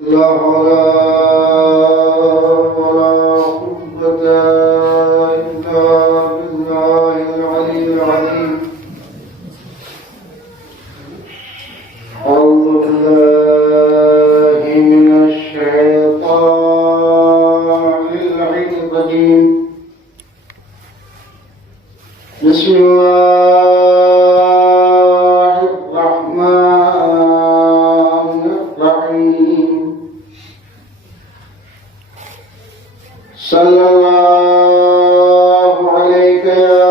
لا حول ولا قوة إلا بالله العلي العظيم. أعوذ بالله من الشيطان الرجيم. بسم الله الرحمن الرحيم. صلى الله عليك يا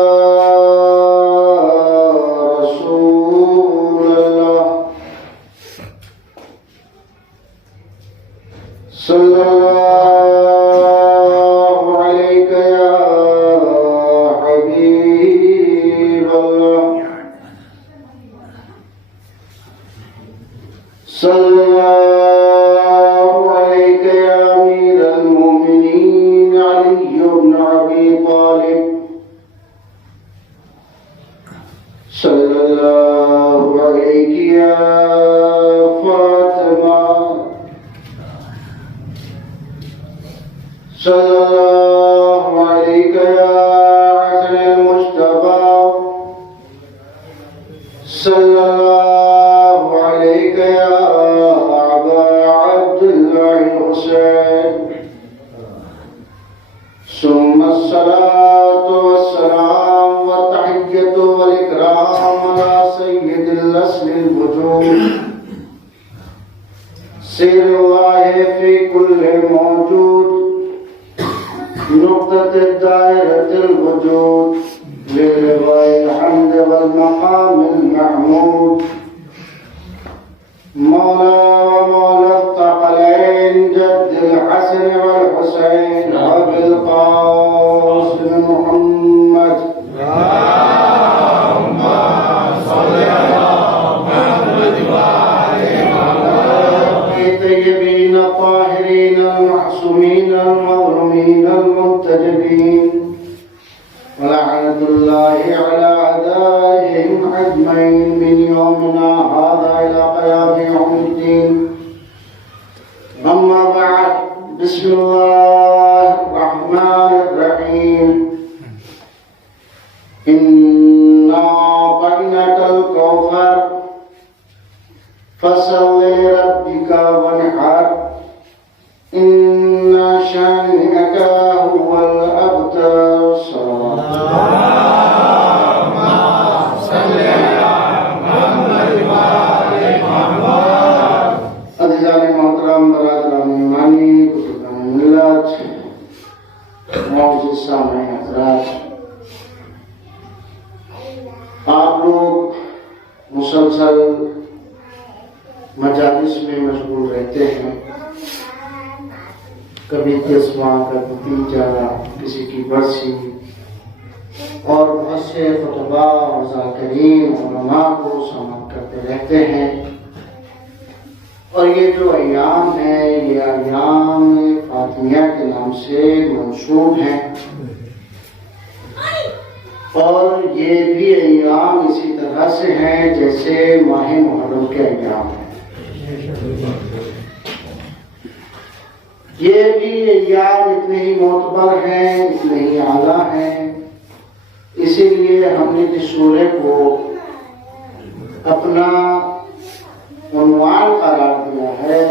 رسول الله. صلى الله عليك يا حبيب الله. صلى الله عليك يا أمير المؤمنين علي بن أبي طالب. صلى الله عليك يا فاطمة. صلى الله عليك يا حسن المجتبى. صلى الله عليك يا أبا عبد الله الحسين. ثم الصلاة والسلام والتحية والإكرام على سيد الأصل الوجود، سير الله في كل موجود، نقطة دائرة الوجود، للغاية الحمد والمقام المحمود، مولا ومولا الثقلين جد الحسن والحسين أبي القاسم محمد. اللهم صل على محمد وآل محمد. الطيبين الطاهرين المعصومين المظلومين المنتجبين، ولعنة الله على أعدائهم أجمعين من يومنا هذا إلى قيام يوم الدين. أما بعد، بسم الله الرحمن الرحيم. إنا أعطيناك الكوثر فصل لربك وانحر، إن شانئك هو الأبتر. اللهم صل على محمد وآل محمد. عزیزان محترم، برادران ایمانی، بزرگان ملت، معزز سامعین حضرات، آپ لوگ مسلسل مجالس میں مشغول رہتے ہیں، کبھی تسمہ کا نتیجہ، کسی کی برسی، اور بہت سے خطباء اور ذاکرین علماء کو سماعت کرتے رہتے ہیں. اور یہ جو ایام ہیں یہ ایام فاطمیہ کے نام سے منسوب ہیں، اور یہ بھی ایام اسی طرح سے ہیں جیسے ماہ محرم کے ایام ہیں. یہ بھی ایام اتنے ہی معتبر ہیں، اتنے ہی اعلیٰ ہیں. اسی لیے ہم نے اس سورہ کو اپنا عنوان قرار دیا ہے.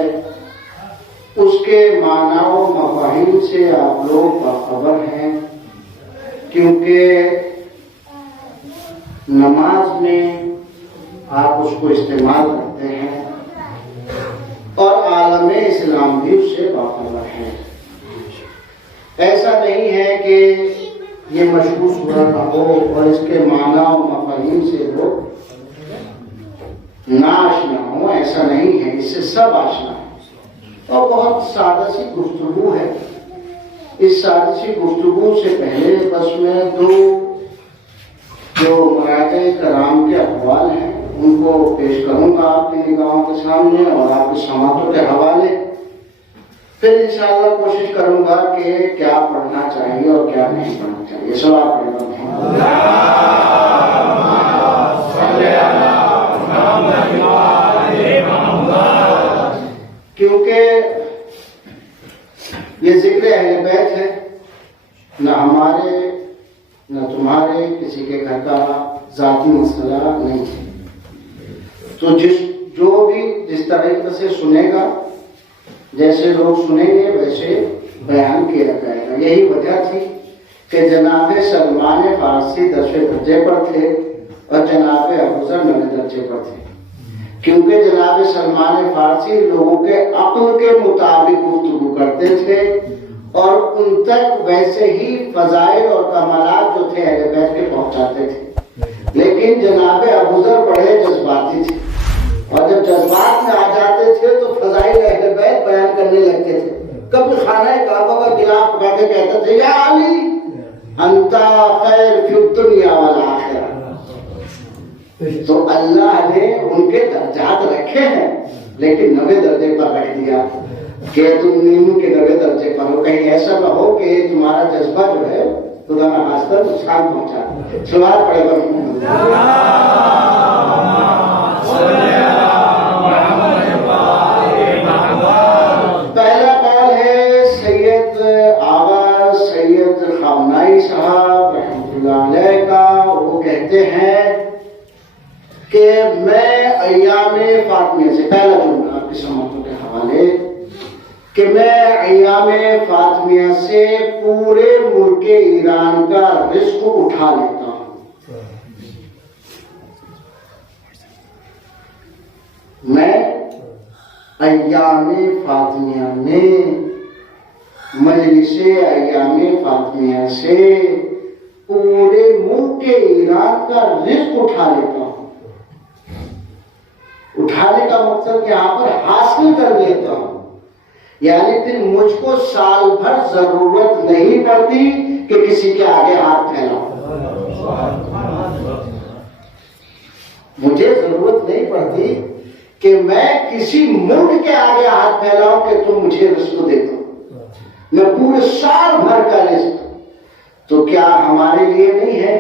اس کے معنی و مفاہیم سے آپ لوگ باخبر ہیں، کیونکہ نماز میں آپ اس کو استعمال کرتے ہیں اور عالم اسلام بھی اس سے باخبر ہے. ایسا نہیں ہے کہ یہ مشہور سورہ نہ ہو اور اس کے معنی و مفاہیم سے لوگ ناآشنا ہوں، ایسا نہیں ہے. اس سے سب آشنا ہے. اور بہت سادہ سی گفتگو ہے. اس سادہ سی گفتگو سے پہلے بس میں دو جو مراجع کرام کے اقوال ہیں ان کو پیش کروں گا آپ کی نگاہوں کے سامنے اور آپ کی سماعتوں کے حوالے. پھر انشاءاللہ کوشش کروں گا کہ کیا پڑھنا چاہیے اور کیا نہیں پڑھنا چاہیے. سب آپ پڑھ رہے ہیں. کیونکہ چونکہ یہ ذکر اہل بیت ہے، نہ ہمارے نہ تمہارے کسی کے گھر کا ذاتی مسئلہ نہیں ہے، تو جو بھی جس طریقے سے سنے گا، جیسے لوگ سنیں گے ویسے بیان کیا جائے گا۔ یہی وجہ تھی کہ جناب سلمان فارسی 10ویں درجے پر تھے اور جناب ابوذر 9ویں درجے پر تھے، کیونکہ جناب سلمان فارسی لوگوں کے عقل کے مطابق گفتگو کرتے تھے اور ان تک ویسے ہی فضائل اور کمالات جو تھے اہل بیت کے پہنچاتے تھے، لیکن جناب ابوذر بڑے جذباتی تھے اور جب جذبات میں آ جاتے تھے تو فضائل اہل بیت بیان کرنے لگتے تھے۔ کبھی خانہ کعبہ کا گلاف پکڑ کے کہتے تھے یا علی انت خیر فی الدنیا والآخرہ۔ تو اللہ نے ان کے درجات رکھے ہیں لیکن 9ویں درجے پر رکھ دیا کہ تم نیمو کے 9ویں درجے پر ہو، کہیں ایسا نہ ہو کہ تمہارا جذبہ جو ہے خدا نہ خواستہ نقصان پہنچا۔ سوال پڑے گا پہلا قول ہے سید آغا سید خامنائی صاحب رحمۃ اللہ علیہ کا، وہ کہتے ہیں کہ میں ایام فاطمیہ سے، پہلا جملہ آپ کی سماعتوں کے حوالے، کہ میں ایام فاطمیہ سے پورے ملک ایران کا رزق اٹھا لیتا ہوں۔ میں ایام فاطمیہ میں مجلس ایام فاطمیہ سے پورے ملک ایران کا رزق اٹھا لیتا ہوں۔ اٹھانے کا مقصد یہاں پر حاصل کر لیتا ہوں، یعنی پھر مجھ کو سال بھر ضرورت نہیں پڑتی کہ کسی کے آگے ہاتھ پھیلاؤں، مجھے ضرورت نہیں پڑتی کہ میں کسی ملک کے آگے ہاتھ پھیلاؤں کہ تم مجھے رزق دے دو، میں پورے سال بھر کا رزق۔ تو کیا ہمارے لیے نہیں ہے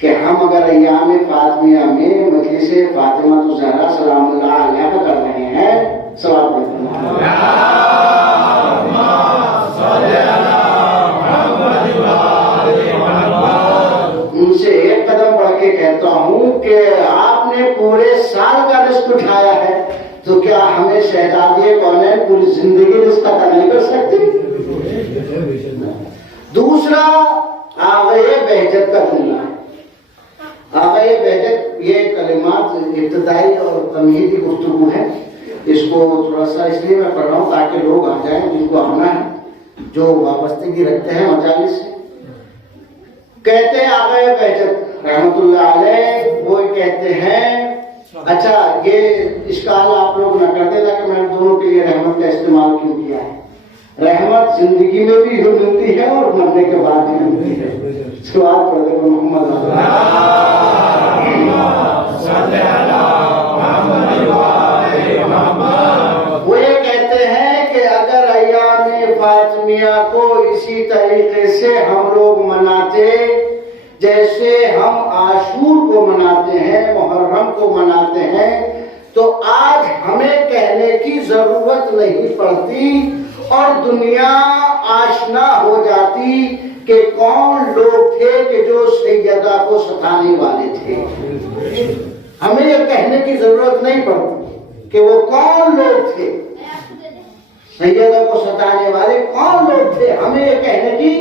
کہ ہم اگر ایام فاطمیہ میں مجلس فاطمہ الزہرا سلام اللہ علیہ کا کر رہے ہیں، ثواب ان سے ایک قدم بڑھ کے کہتا ہوں کہ آپ نے پورے سال کا رزق اٹھایا ہے تو کیا ہمیں شہزادی کونین پوری زندگی رزق عطا نہیں کر سکتی؟ دوسرا آغائے بہجت کا جملہ ہے۔ آغائے بہجت یہ کلمات ابتدائی اور تمہیدی گفتگو ہے، اس کو تھوڑا سا اس لیے میں پڑھ رہا ہوں تاکہ لوگ آ جائیں جن کو آنا ہے، جو وابستگی رکھتے ہیں مجالس سے۔ کہتے ہیں آغائے بہجت رحمت اللہ علیہ، وہ کہتے ہیں اچھا یہ اشکال آپ لوگ نہ کرتے تھا کہ میں نے دونوں کے لیے رحمت کا استعمال کیوں کیا ہے۔ رحمت زندگی میں بھی ملتی ہے اور مرنے کے بعد بھی ملتی ہے۔ سوال پڑھ دے محمد وہ یہ کہتے ہیں کہ اگر ایام فاطمیہ کو اسی طریقے سے ہم لوگ مناتے جیسے ہم عاشور کو مناتے ہیں، محرم کو مناتے ہیں، تو آج ہمیں کہنے کی ضرورت نہیں پڑتی اور دنیا آشنا ہو جاتی کہ کون لوگ تھے کہ جو سیدہ کو ستانے والے تھے۔ ہمیں یہ کہنے کی ضرورت نہیں پڑتی کہ وہ کون لوگ تھے، سیدہ کو ستانے والے کون لوگ تھے، ہمیں یہ کہنے کی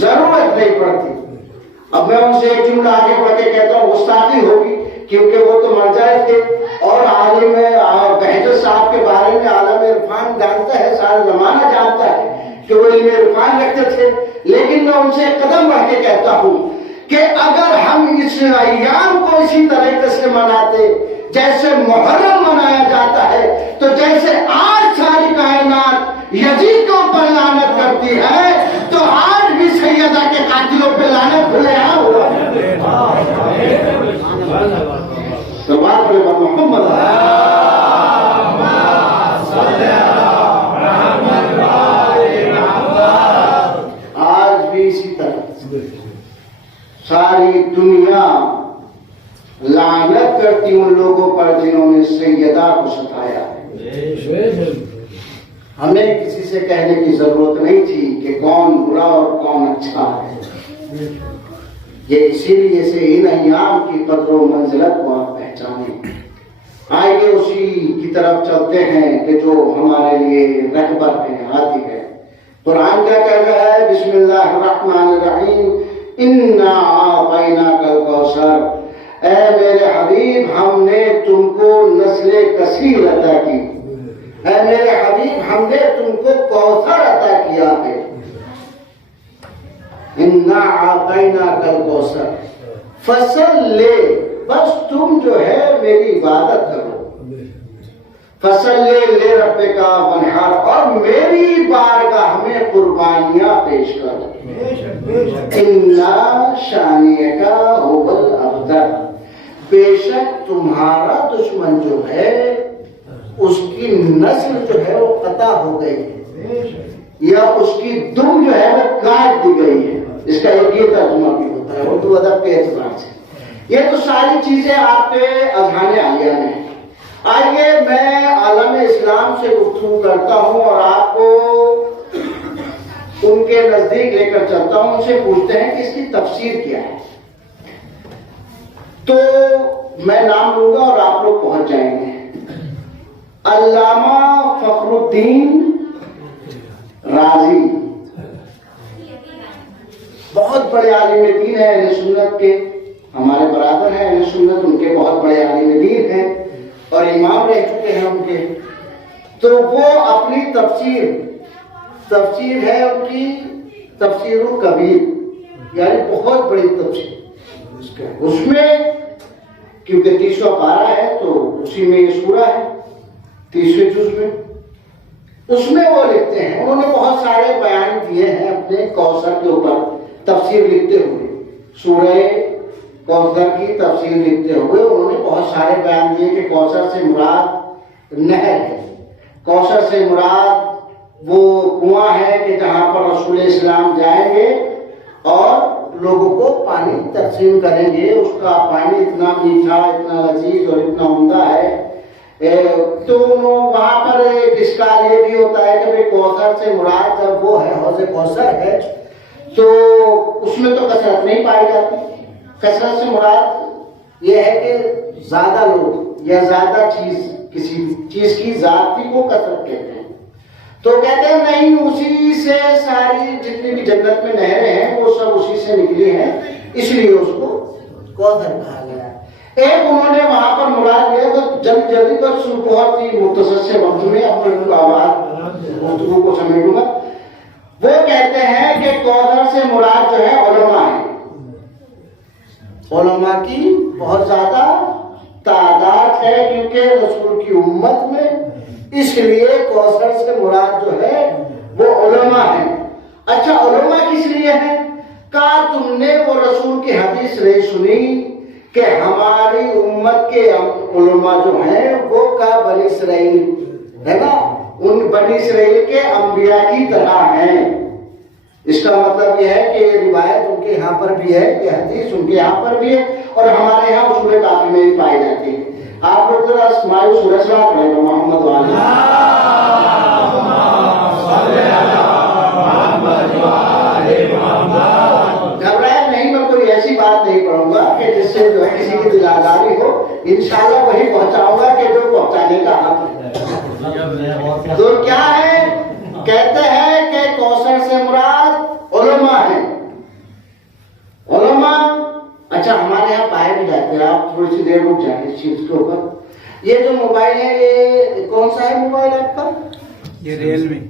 ضرورت نہیں پڑتی۔ اب میں ان سے ایک جملہ آگے بڑھ کے کہتا ہوں، استادی ہوگی کیونکہ وہ تو مرجع تھے اور عالم بہجت صاحب کے بارے میں عالم عرفان جانتا ہے، سارا زمانہ جانتا ہے کہ وہ علم عرفان رکھتے تھے، لیکن میں ان سے ایک قدم بڑھ کے کہتا ہوں کہ اگر ہم اس ایام کو اسی طریقے سے مناتے جیسے محرم منایا جاتا ہے، تو جیسے آج ساری کائنات یزید کے اوپر لعنت کرتی ہے تو آج بھی سیدہ کے قاتلوں پہ لعنت کھلے عام ہوا۔ تو بات کرے محمد آج بھی اسی طرح ساری دنیا لعنت کرتی ان لوگوں پر جنہوں نے سیدہ کو ستایا ہے۔ ہمیں کسی سے کہنے کی ضرورت نہیں تھی کہ کون برا اور کون اچھا ہے. یہ اسی لیے سے ان ایام کی قدر و منزلت کو آپ پہچانیں. آئیے اسی کی طرف چلتے ہیں کہ جو ہمارے لیے رہبر ہے، ہادی ہے. قرآن کیا کہہ رہا ہے؟ بسم اللہ الرحمن الرحیم، انا اعطیناک الکوثر. اے میرے حبیب، ہم نے تم کو نسل کثیر عطا کی. اے میرے حبیب، ہم نے تم کو کوثر عطا کیا ہے. انا اعطیناک الکوثر فصلی، بس تم جو ہے میری عبادت کرو. فصلی لربک وانحر، اور میری بارگاہ میں قربانیاں پیش کرو. انا شانئک هو الابتر، بے شک تمہارا دشمن جو ہے اس کی نسل جو ہے وہ قطع ہو گئی ہے، یا اس کی دم جو ہے وہ کاٹ دی گئی ہے. اس کا ایک یہ ترجمہ بھی ہوتا ہے اردو ادب کے اعتبار سے. یہ تو ساری چیزیں آپ کے اذہان عالیہ میں ہیں. آئیے میں عالم اسلام سے گفتگو کرتا ہوں اور آپ کو ان کے نزدیک لے کر چلتا ہوں. ان سے پوچھتے ہیں کہ اس کی تفسیر کیا ہے. تو میں نام لوں گا اور آپ لوگ پہنچ جائیں گے. علامہ فخر الدین رازی بہت بڑے عالم دین ہیں اہل سنت کے، ہمارے برادر ہیں اہل سنت، ان کے بہت بڑے عالم دین ہیں اور امام رہ چکے ہیں ان کے. تو وہ اپنی تفسیر ہے ان کی تفسیر الکبیر، یعنی بہت بڑی تفسیر. اس میں کیونکہ 30واں پارہ ہے تو اسی میں یہ سورہ ہے 30ویں جز میں. اس میں وہ لکھتے ہیں، انہوں نے بہت سارے بیان دیے ہیں اپنے کوثر کے اوپر تفسیر لکھتے ہوئے. سورہ کوثر کی تفسیر لکھتے ہوئے انہوں نے بہت سارے بیان دیے کہ کوثر سے مراد نہر ہے، کوثر سے مراد وہ کنواں ہے کہ جہاں پر رسول اسلام جائیں گے اور لوگوں کو پانی تقسیم کریں گے. اس کا پانی اتنا میٹھا، اتنا لذیذ اور اتنا عمدہ ہے. تو وہاں پر ایک اشکال یہ بھی ہوتا ہے کہ کوثر سے مراد جب وہ ہے حوض کوثر ہے تو اس میں تو کثرت نہیں پائی جاتی. کثرت سے مراد یہ ہے کہ زیادہ لوگ یا زیادہ چیز، کسی چیز کی ذات کو کثرت کہتے ہیں. تو کہتے ہیں نہیں، اسی سے ساری جتنی بھی جنت میں نہریں ہیں وہ سب اسی سے نکلی ہیں، اس لیے اس کو کوثر کہا گیا. ایک انہوں نے وہاں پر مراد لیا تو جلدی بس بہت ہی مختصر سے وقت میں اپنے گفتگو کو سمیٹ لوں گا. وہ کہتے ہیں کہ کوثر سے مراد جو ہے علماء ہیں. علماء کی بہت زیادہ تعداد ہے کیونکہ رسول کی امت میں، اس لیے کوثر سے مراد جو ہے وہ علماء ہیں. اچھا علماء کس لیے ہیں؟ کہا تم نے وہ رسول کی حدیث نہیں سنی کہ ہماری امت کے علماء جو ہیں وہ کا بنی اسرائیل ہے نا، ان بنی اسرائیل کے انبیاء کی طرح ہیں. اس کا مطلب یہ ہے کہ یہ روایت ان کے یہاں پر بھی ہے، یہ حدیث ان کے یہاں پر بھی ہے اور ہمارے یہاں اصول کافی میں بھی پائی جاتی ہے. آپ لوگ ذرا اسماعیل سورہ شراط پڑھیں گے. محمد والی گھبرائے نہیں، میں کوئی ایسی بات نہیں پڑھوں گا کہ جس سے جو ہے کسی کی دل آزاری ہو. انشاءاللہ وہی پہنچاؤں گا کہ جو پہنچانے کا حق ہے. تو کیا ہے؟ کہتے ہیں کہ کوثر سے مراد علماء ہیں. علماء اچھا ہمارے یہاں پائے نہیں جاتے. آپ تھوڑی سی دیر رک جائیں اس چیز کے اوپر. یہ جو موبائل ہے یہ کون سا ہے موبائل آپ کا؟ یہ ریئلمی.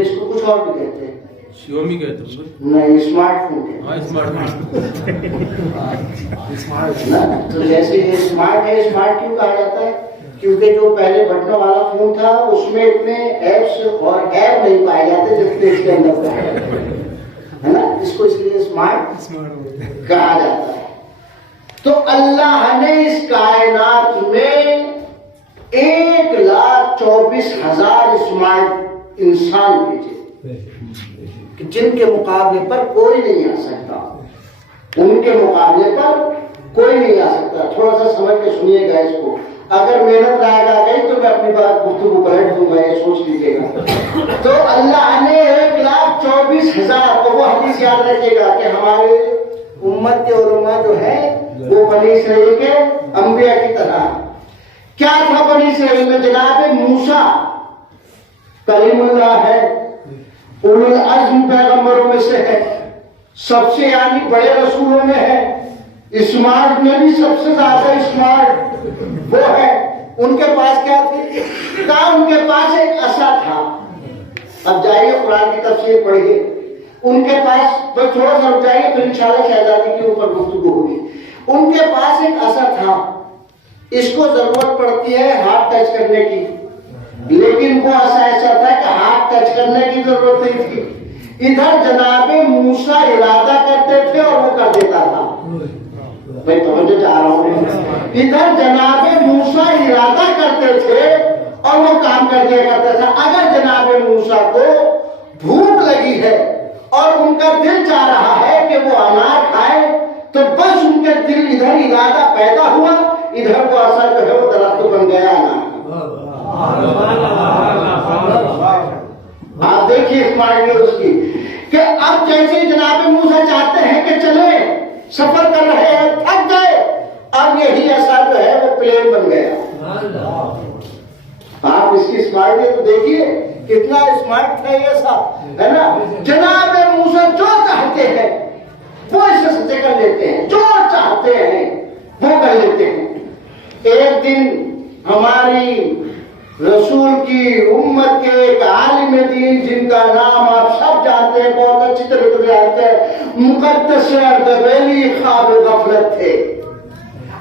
اس کو کچھ اور بھی کہتے ہیں، شیومی کہتے ہیں. نہیں اسمارٹ فون ہے. ہاں اسمارٹ فون. تو جیسے یہ اسمارٹ ہے، اسمارٹ کیوں کہا جاتا ہے؟ کیونکہ جو پہلے بٹنوں والا فون تھا اس میں اتنے ایپس اور ایپ نہیں پائے جاتے جتنے اس کے اندر ہے نا، اس کو اس لیے اسمارٹ کہا جاتا ہے. تو اللہ نے اس کائنات میں 1,24,000 اسمارٹ انسان بھیجے جن کے مقابلے پر کوئی نہیں آ سکتا. ان کے مقابلے پر کوئی نہیں آ سکتا. تھوڑا سا سمجھ کے سنیے گا اس کو. اگر محنت لائق آ گئی تو میں اپنی بات گفتگو پلٹ دوں گا، یہ سوچ لیجیے گا۔ تو اللہ نے 1,24,000 کو، وہ حدیث یاد رکھیے گا کہ ہمارے امت کے علماء جو ہیں وہ بنی اسرائیل کے انبیاء کی طرح۔ کیا تھا بنی اسرائیل میں؟ جناب موسیٰ کلیم اللہ ہے، اولو العزم پیغمبروں میں سے ہے، سب سے یعنی بڑے رسولوں میں ہے، اسمارٹ میں بھی سب سے زیادہ اسمارٹ وہ ہے۔ ان کے پاس کیا تھی؟ کہا ان کے پاس ایک عصا تھا۔ اب جائیے قرآن کی تفسیر پڑھیے، ان کے پاس بس تھوڑا سا رک جائیے پھر انشاءاللہ شہزادی کے اوپر گفتگو ہوگی۔ ان کے پاس ایک عصا تھا، اس کو ضرورت پڑتی ہے ہاتھ ٹچ کرنے کی، لیکن وہ عصا ایسا تھا کہ ہاتھ ٹچ کرنے کی ضرورت نہیں تھی۔ ادھر جناب موسیٰ ارادہ کرتے تھے اور وہ کر دیتا تھا۔ میں توجہ چاہ رہا ہوں، ادھر جناب موسیٰ ارادہ کرتے تھے اور وہ کام کر دیا کرتا تھا۔ اگر جناب موسیٰ کو بھوک لگی ہے اور ان کا دل چاہ رہا ہے کہ وہ انار کھائے تو بس ان کے دل ادھر ارادہ پیدا ہوا، ادھر وہ عصا جو ہے وہ درخت بن گیا انار۔ آپ دیکھیے اسمارٹ نیوز کی کہ اب جیسے جناب موسیٰ چاہتے ہیں کہ چلیں سفر کر رہے ہیں، تھک گئے، اب یہی عصا جو ہے وہ پلین بن گیا۔ آپ اس کی اسمارٹ تو دیکھیے کتنا اسمارٹ تھا یہ سب، ہے نا؟ جناب موسیٰ جو چاہتے ہیں وہ اسے سچے کر لیتے ہیں، جو چاہتے ہیں وہ کر لیتے ہیں۔ ایک دن ہماری رسول کی امت کے ایک عالم دین جن کا نام آپ سب جانتے ہیں، بہت اچھی طریقے سے جانتے ہیں، مقدس اردبیلی خواب غفلت تھے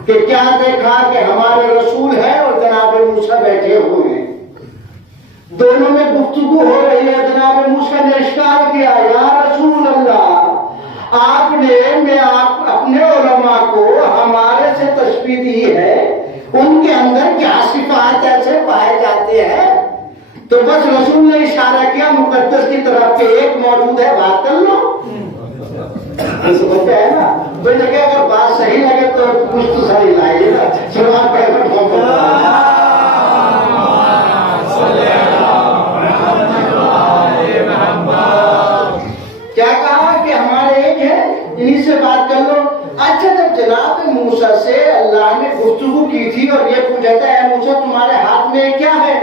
کہ کیا دیکھا کہ ہمارے رسول ہے اور جناب موسیٰ بیٹھے ہوئے ہیں، دونوں میں گفتگو ہو رہی ہے۔ جناب موسیٰ نے اشکال کیا، یا رسول اللہ آپ نے اپنے علماء کو ہمارے سے تشبیہ دی ہے، ان کے اندر کیا صفات ایسے پائے جاتے ہیں؟ تو بس رسول نے اشارہ کیا مقدس کی طرف کہ ایک موجود ہے، بات کر لو۔ سمجھتے ہیں نا؟ تو جگہ اگر بات صحیح لگے تو کچھ تو صحیح لائیے نا، سلام پیغمبر محمد۔ کیا کہا کہ ہمارے ایک ہے، انہی سے بات کر لو۔ اچھا جب جناب موسیٰ سے اللہ نے گفتگو کی تھی اور یہ پوچھا تھا اے موسیٰ تمہارے ہاتھ میں کیا ہے،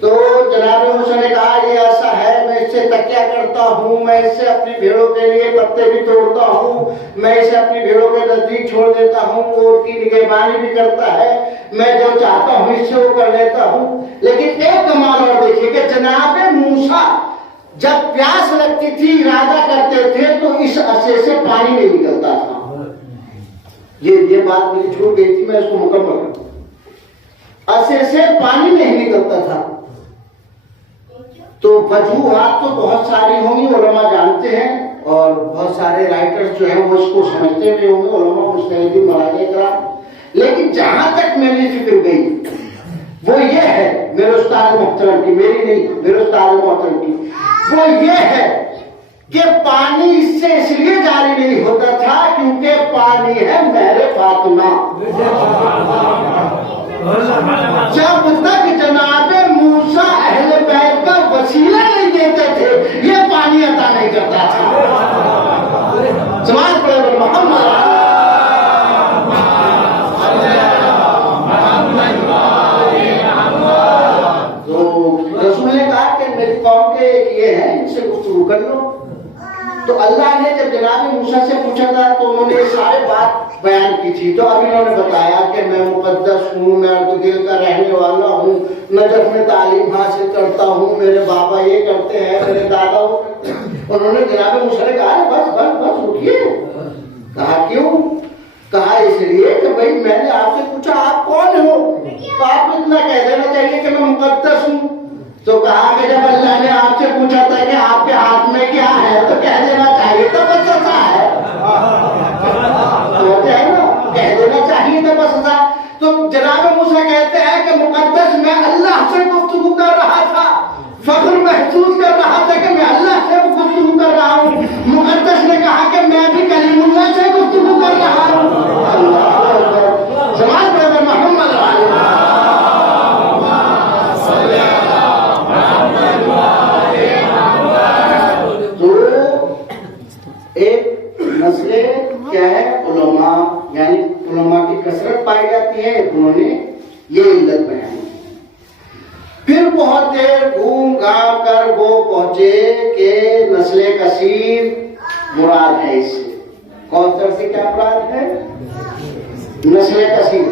تو جناب موسیٰ نے کہا یہ ایسا ہے، میں اس سے تکیہ کرتا ہوں، میں اس سے اپنی بھیڑوں کے لیے پتے بھی توڑتا ہوں، میں اسے اپنی بھیڑوں کے نزدیک چھوڑ دیتا ہوں، وہ ان کی نگہبانی بھی کرتا ہے، میں جو چاہتا ہوں اس سے وہ کر لیتا ہوں۔ لیکن ایک کمال اور دیکھیے کہ جناب موسیٰ جب پیاس لگتی تھی ارادہ کرتے تھے تو اس عصے سے پانی نہیں نکلتا تھا۔ یہ بات میری چھوٹ گئی تھی، میں اس کو مکمل کروں۔ عصے سے پانی نہیں نکلتا تھا۔ تو وجوہات تو بہت ساری ہوں گی، علماء جانتے ہیں اور بہت سارے رائٹرز جو ہیں وہ اس کو سمجھتے بھی ہوں گے، علماء مجتہدین مراجع کرام، لیکن جہاں تک میری فکر گئی وہ یہ ہے میرے استاد محترم کی، میری نہیں، میرے استاد محترم کی، وہ یہ ہے کہ پانی اس سے اس لیے جاری نہیں ہوتا تھا کیونکہ پانی ہے مہر فاطمہ۔ جب تک جناب موسیٰ اہل بیت کا وسیلہ نہیں دیتے تھے یہ پانی عطا نہیں کرتا تھا۔ سماج پڑھے محمد، تو رسول نے کہا کہ میری قوم کے یہ ہیں ان سے گفتگو کر لو۔ تو اللہ نے جب جناب موسیٰ سے پوچھا تھا تو انہوں نے سارے بات بیان کی تھی، تو اب انہوں نے بتایا کہ میں مقدس ہوں، میں اردبیل کا رہنے والا ہوں، نجف میں تعلیم حاصل کرتا ہوں، میرے بابا یہ کرتے ہیں، میرے دادا وہ کرتے ہیں۔ انہوں نے جناب موسیٰ نے کہا بس بس بس رکیے۔ کہا کیوں؟ کہا اس لیے کہ بھائی میں نے آپ سے پوچھا آپ کون ہو، تو آپ کو اتنا کہہ دینا چاہیے کہ میں مقدس ہوں۔ تو کہا کہ جب اللہ نے آپ سے پوچھا تھا کہ آپ کے ہاتھ میں کیا ہے تو کہہ دینا چاہیے تو بس ایسا ہے، کہہ دینا چاہیے تو بس ایسا۔ تو جناب موسیٰ کہتے ہیں کہ مقدس میں اللہ سے گفتگو کر رہا تھا، فخر محسوس کر رہا تھا کہ میں اللہ سے گفتگو کر رہا ہوں۔ مقدس نے کہا کہ میں بھی کلیم اللہ سے گفتگو کر رہا ہوں۔ اللہ سماج برادر محمد علیہ یہ کہ نسل کثیر مراد ہے اس سے. کوثر سے کیا مراد ہے؟ نسل کثیر.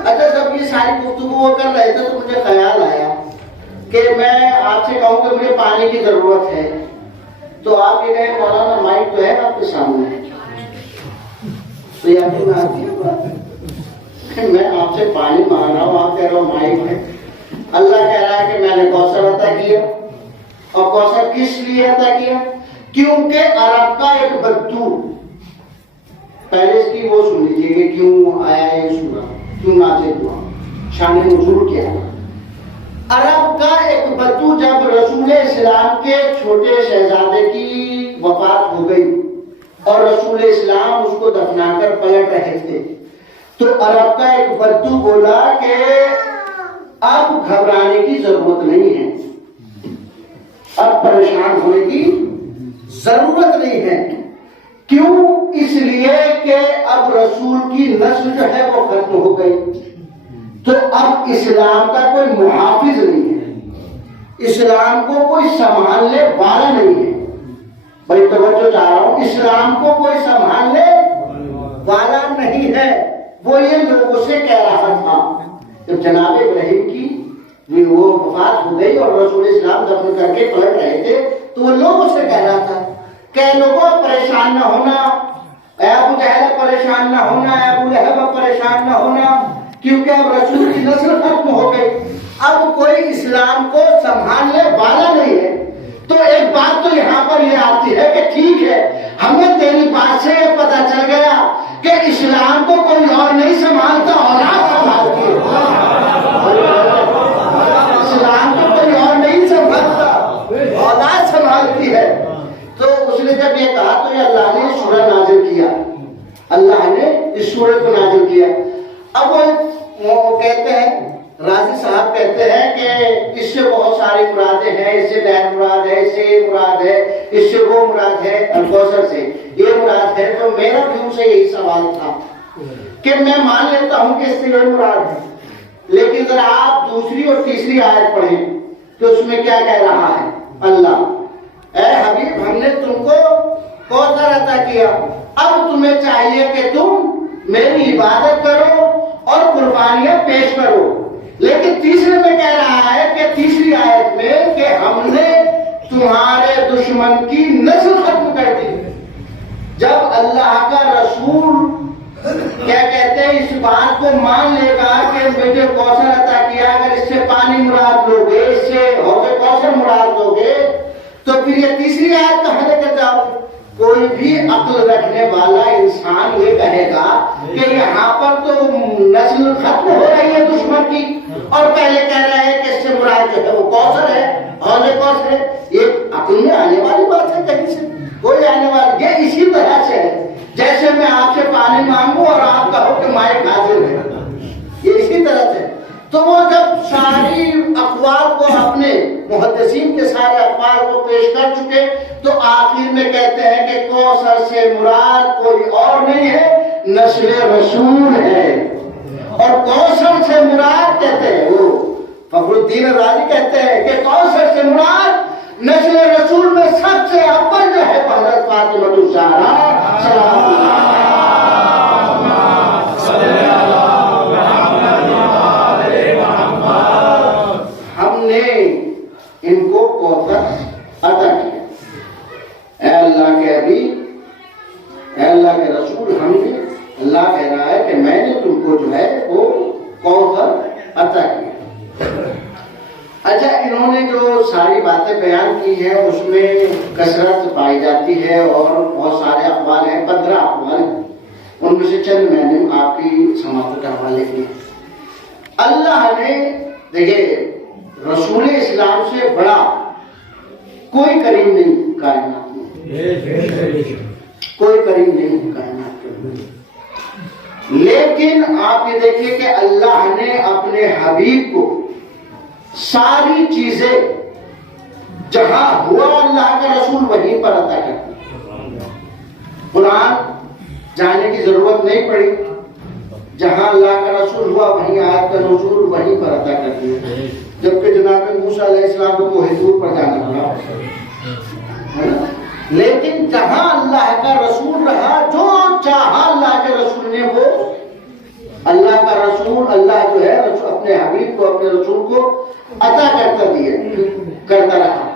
اچھا جب یہ ساری گفتگو کر رہے تھے تو مجھے خیال آیا کہ میں آپ سے کہوں کہ مجھے پانی کی ضرورت ہے تو آپ یہ کہیں مولانا مائک تو ہے آپ کے سامنے, تو یہ آپ کو آتی ہے بات. میں آپ سے پانی مانگ رہا ہوں, آپ کہہ رہا ہوں مائک ہے. اللہ کہہ رہا ہے کہ میں نے کوثر عطا کیا, اور کوثر کس لیے عطا کیا؟ کیونکہ عرب کا ایک بدو, پہلے اس کی وہ سن لیجیے کہ کیوں آیا ہے سورہ, کیوں نازل ہوا, شان نزول کیا. عرب کا ایک بدو جب رسول اسلام کے چھوٹے شہزادے کی وفات ہو گئی اور رسول اسلام اس کو دفنا کر پلٹ رہے تھے, تو عرب کا ایک بدو بولا کہ اب گھبرانے کی ضرورت نہیں ہے, اب پریشان ہونے کی ضرورت نہیں ہے. کیوں؟ اس لیے کہ اب رسول کی نسل جو ہے وہ ختم ہو گئی, تو اب اسلام کا کوئی محافظ نہیں ہے, اسلام کو کوئی سنبھالنے والا نہیں ہے. بڑی توجہ چاہ رہا ہوں, اسلام کو کوئی سنبھالنے والا نہیں ہے. وہ یہ لوگوں سے کہہ رہا تھا جب جناب ابراہیم کی وہ وفات ہو گئی اور رسول اسلام دفن کر کے پلٹ رہے تھے, تو وہ لوگوں سے کہہ رہا تھا کہ لوگوں پریشان نہ ہونا, اے ابو جہل پریشان نہ ہونا, اے ابو لہب پریشان نہ ہونا, کیونکہ اب رسول کی نسل ختم ہو گئی, اب کوئی اسلام کو سنبھالنے والا نہیں ہے. تو ایک بات تو یہاں پر یہ آتی ہے کہ ٹھیک ہے, ہمیں تیری بات سے پتہ چل گیا کہ اسلام کو کوئی اور نہیں سنبھالتا, اولاد سنبھالتی ہے. اسلام کو کوئی اور نہیں سنبھالتا, اولاد سنبھالتی ہے. تو اس نے جب یہ کہا تو یہ اللہ نے سورہ نازل کیا, اللہ نے اس سورہ کو نازل کیا. اب وہ کہتے ہیں, راضی صاحب کہتے ہیں کہ اس سے بہت ساری مرادیں ہیں, اس سے بیر مراد ہے, اس سے یہ مراد ہے, اس سے وہ مراد ہے, الکوثر سے یہ مراد ہے. تو میرا بھی ان سے یہی سوال تھا کہ میں مان لیتا ہوں کہ اس سے یہ مراد ہے, لیکن ذرا آپ دوسری اور تیسری آیت پڑھیں کہ اس میں کیا کہہ رہا ہے اللہ, اے حبیب ہم نے تم کو کوثر عطا کیا, اب تمہیں چاہیے کہ تم میری عبادت کرو اور قربانیاں پیش کرو. لیکن تیسرے میں کہہ رہا ہے کہ تیسری آیت میں کہ ہم نے تمہارے دشمن کی نسل ختم کر دی. جب اللہ کا رسول کیا کہتے ہیں اس بات کو مان لے گا کہ مجھے کوثر عطا کیا, اگر اس سے پانی مراد لو گے, اس سے حوض کوثر مراد لو گے, تو پھر یہ تیسری آیت کہاں لے کر جاؤ؟ کوئی بھی عقل رکھنے والا انسان یہ کہے گا کہ یہاں پر تو نسل ختم ہو رہی ہے دشمن کی, اور پہلے کہہ رہے ہیں کہ اس سے مراد جو ہے وہ کوثر ہے, حوض کوثر ہے. یہ عقل میں آنے والی بات ہے کہیں سے؟ کوئی آنے والی. یہ اسی طرح سے ہے جیسے میں آپ سے پانی مانگوں اور آپ کہو کہ مائک حاضر ہے, یہ اسی طرح سے. تو وہ جب ساری اقوال کو اپنے محدثین کے سارے اقوال کو پیش کر چکے تو آخر میں کہتے ہیں کہ کوثر سے مراد کوئی اور نہیں ہے, نسل رسول ہے. اور کوثر سے مراد کہتے ہیں, وہ فخر الدین رازی کہتے ہیں کہ کوثر سے مراد نسل رسول میں سب سے اول جو ہے حضرت فاطمہ الزہرا سلام اللہ. ان کو کوثر عطا کیا. اے اللہ کے حبیب, اے اللہ کے رسول, ہم نے, اللہ کہہ رہا ہے کہ میں نے تم کو جو ہے وہ کوثر عطا کیا. اچھا, انہوں نے جو ساری باتیں بیان کی ہیں اس میں کثرت پائی جاتی ہے اور بہت سارے اقوال ہیں, 15 اقوال ہیں, ان میں سے چند میں نے آپ کی سماعت کا حوالے کیا. اللہ نے دیکھیے رسول اسلام سے بڑا کوئی کریم نہیں کائنات میں, کوئی کریم نہیں کائنات میں. لیکن آپ یہ دیکھیے کہ اللہ نے اپنے حبیب کو ساری چیزیں جہاں ہوا اللہ کا رسول وہیں پر عطا کر دیا. قرآن جانے کی ضرورت نہیں پڑی, جہاں اللہ کا رسول ہوا وہیں آیت کا نزول وہیں پر عطا کر دیا. جبکہ جناب موسیٰ علیہ السلام کو کوہ طور پر جانا پڑا, لیکن جہاں اللہ کا رسول رہا، جو چاہا اللہ کے رسول نے وہ اللہ کا رسول، اللہ جو ہے اپنے حبیب کو، اپنے رسول کو عطا کرتا رہا۔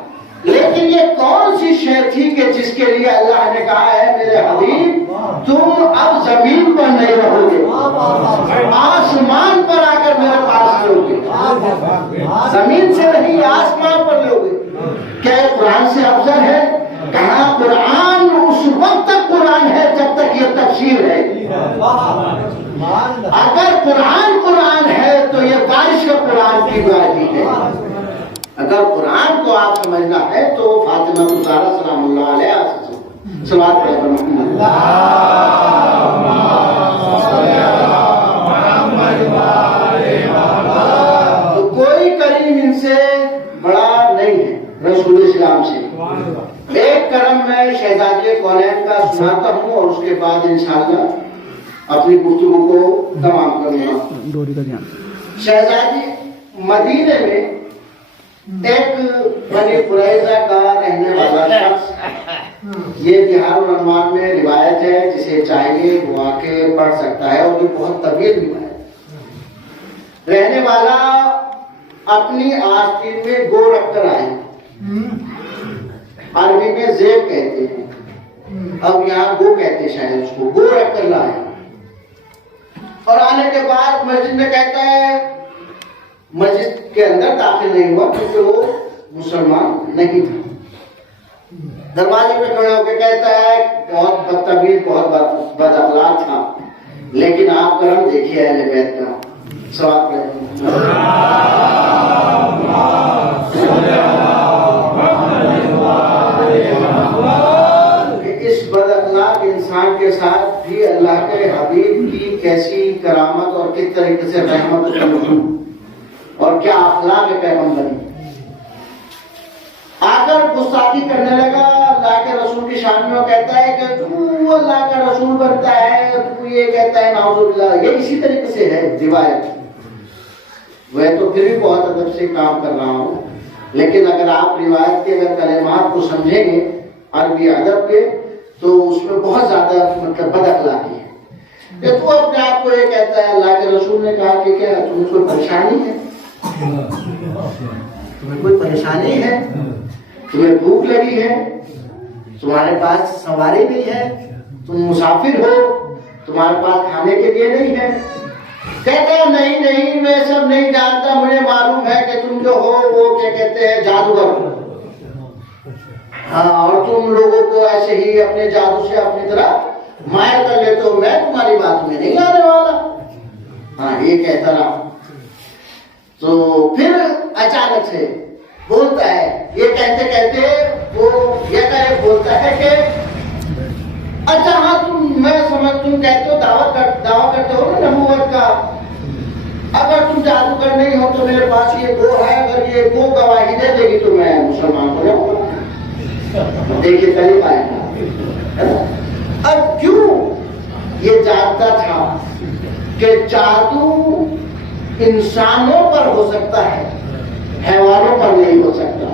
لیکن یہ کون سی شے تھی کہ جس کے لیے اللہ نے کہا ہے میرے حبیب تم اب زمین پر نہیں رہو گے، آسمان پر آ کر میرے پاس رہو گے، زمین سے نہیں آسمان پر رہو گے۔ کیا یہ قرآن سے افضل ہے؟ کہاں قرآن اس وقت تک قرآن ہے جب تک یہ تفسیر ہے۔ اگر قرآن ہے تو یہ بارش کا قرآن کی گواہی ہے۔ اگر قرآن کو آپ سمجھنا ہے تو فاطمہ الزہرا سلام اللہ علیہا سے صلوات پڑھیں محمد۔ تو کوئی کریم ان سے بڑا نہیں ہے رسول اسلام سے۔ ایک کرم میں شہزادی کونین کا سناتا ہوں اور اس کے بعد انشاءاللہ اپنی گفتگو کو تمام کروں گا۔ شہزادی مدینے میں ایک بنی قریظہ کا رہنے والا شخص، یہ بہار العنوان میں روایت ہے، جسے چاہیے وہ آ کے پڑھ سکتا ہے، اور یہ بہت طویل روایت۔ رہنے والا اپنی آستین میں گو رکھ کر آئے، عربی میں زیب کہتے ہیں، اب یہاں گو کہتے ہیں شاید اس کو، گو رکھ کر لائے، اور آنے کے بعد مسجد میں کہتا ہے، مسجد کے اندر داخل نہیں ہوا کیونکہ وہ مسلمان نہیں تھا۔ دروازے پہ کھڑے ہو کے کہتا ہے بہت بدتمیز، بہت بد اخلاق تھا، لیکن آپ کرم دیکھیے اہل بیت کا۔ سوال کریں اس بد اخلاق انسان کے ساتھ بھی اللہ کے حبیب کی کیسی کرامت اور کس طریقے سے رحمت اور کیا اخلاق پیغمبری۔ آ کر گستاخی کرنے لگا اللہ کے رسول کی شان میں، وہ کہتا ہے کہ تو اللہ کا رسول بنتا ہے، تو یہ کہتا ہے نعوذ باللہ۔ یہ اسی طریقے سے ہے روایت۔ وہ تو پھر بھی بہت ادب سے کام کر رہا ہوں، لیکن اگر آپ روایت کے اگر کلمات کو سمجھیں گے عربی ادب کے تو اس میں بہت زیادہ مطلب بد اخلاقی ہے۔ کہ تو اپنے آپ کو یہ کہتا ہے اللہ کے رسول نے کہا کہ کیا تمہیں کوئی پریشانی ہے؟ تمہیں کوئی پریشانی ہے؟ تمہیں بھوک لگی ہے؟ تمہارے پاس سواری نہیں ہے؟ تم مسافر ہو؟ تمہارے پاس کھانے کے لیے نہیں ہے؟ کہتے ہیں نہیں میں سب نہیں جانتا، مجھے معلوم ہے کہ تم جو ہو وہ کیا کہتے ہیں جادوگر ہو، ہاں، اور تم لوگوں کو ایسے ہی اپنے جادو سے اپنی طرح مائل کر لیتے ہو، میں تمہاری بات میں نہیں آنے والا۔ ہاں، یہ کہتا رہا۔ تو پھر اچانک سے بولتا ہے، یہ کہتے کہتے وہ یہ بولتا ہے کہ اچھا ہاں میں سمجھ، تم کہتے ہو دعویٰ کرتے ہو نا نبوت کا، اگر تم جادوگر نہیں ہو تو میرے پاس یہ گو ہے، اگر یہ گو گواہی دے دے گی تو میں مسلمان ہو جاؤں گا۔ دیکھیے قریب آئے گا۔ اب کیوں یہ جانتا تھا کہ جادو انسانوں پر ہو سکتا ہے، حیوانوں پر نہیں ہو سکتا،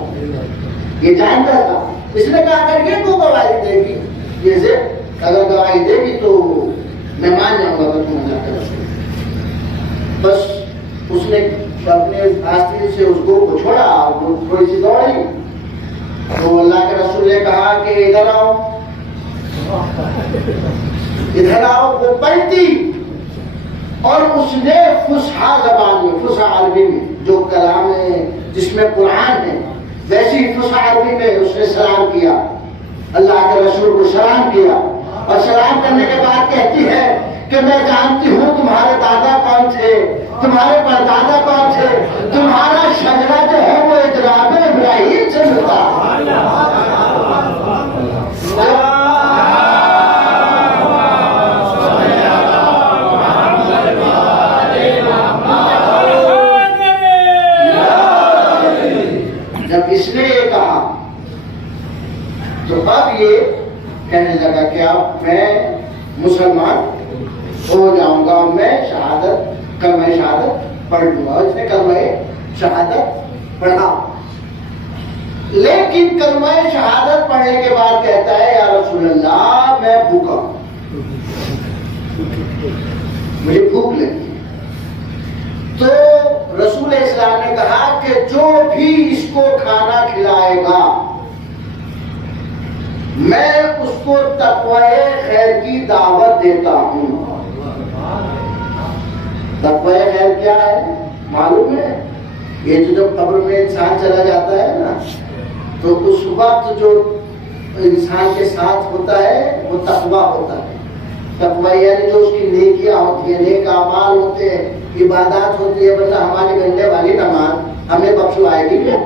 یہ جانتا تھا۔ اس نے کہا اگر یہ کو گواہی دے گی، یہ سے اگر گواہی دے گی تو میں مان جاؤں گا کہ تم اللہ کا رسول۔ بس اس نے اپنے آستین سے اس گو کو چھوڑا، وہ تھوڑی سی دوڑی تو اللہ کے رسول نے کہا کہ ادھر آؤ، ادھر آؤ۔ وہ پلٹی اور اس نے فصحا زبان میں، فصحا عربی میں جو کلام ہے جس میں قرآن ہے، ویسی فصحا عربی میں اس نے سلام کیا، اللہ کے رسول کو سلام کیا، اور سلام کرنے کے بعد کہتی ہے کہ میں جانتی ہوں تمہارے دادا کون تھے، تمہارے پردادا کون تھے، تمہارا شجرہ جو ہے وہ اجرام ابراہیم سے ملتا۔ جب اس نے یہ کہا تو اب یہ کہنے لگا کہ اب میں مسلمان ہو جاؤں گا، میں شہادت کلمہ شہادت پڑھ لوں گا۔ اس نے کلمہ شہادت پڑھا۔ لیکن کلمہ شہادت پڑھنے کے بعد کہتا ہے یا رسول اللہ میں بھوکا ہوں، مجھے بھوک لگی ہے۔ تو رسول اسلام نے کہا کہ جو بھی اس کو کھانا کھلائے گا میں اس کو تقوی خیر کی دعوت دیتا ہوں۔ تقوی خیر کیا ہے معلوم ہے؟ یہ جو جب قبر میں انسان چلا جاتا ہے نا تو اس وقت جو انسان کے ساتھ ہوتا ہے وہ تقوی ہوتا ہے۔ تقوی یعنی جو اس کی نیکیاں ہوتی ہیں، نیک اعمال ہوتے ہیں، عبادات ہوتی ہے۔ ورنہ ہماری گنڈے والی نماز ہمیں بخشوائے گی کیا؟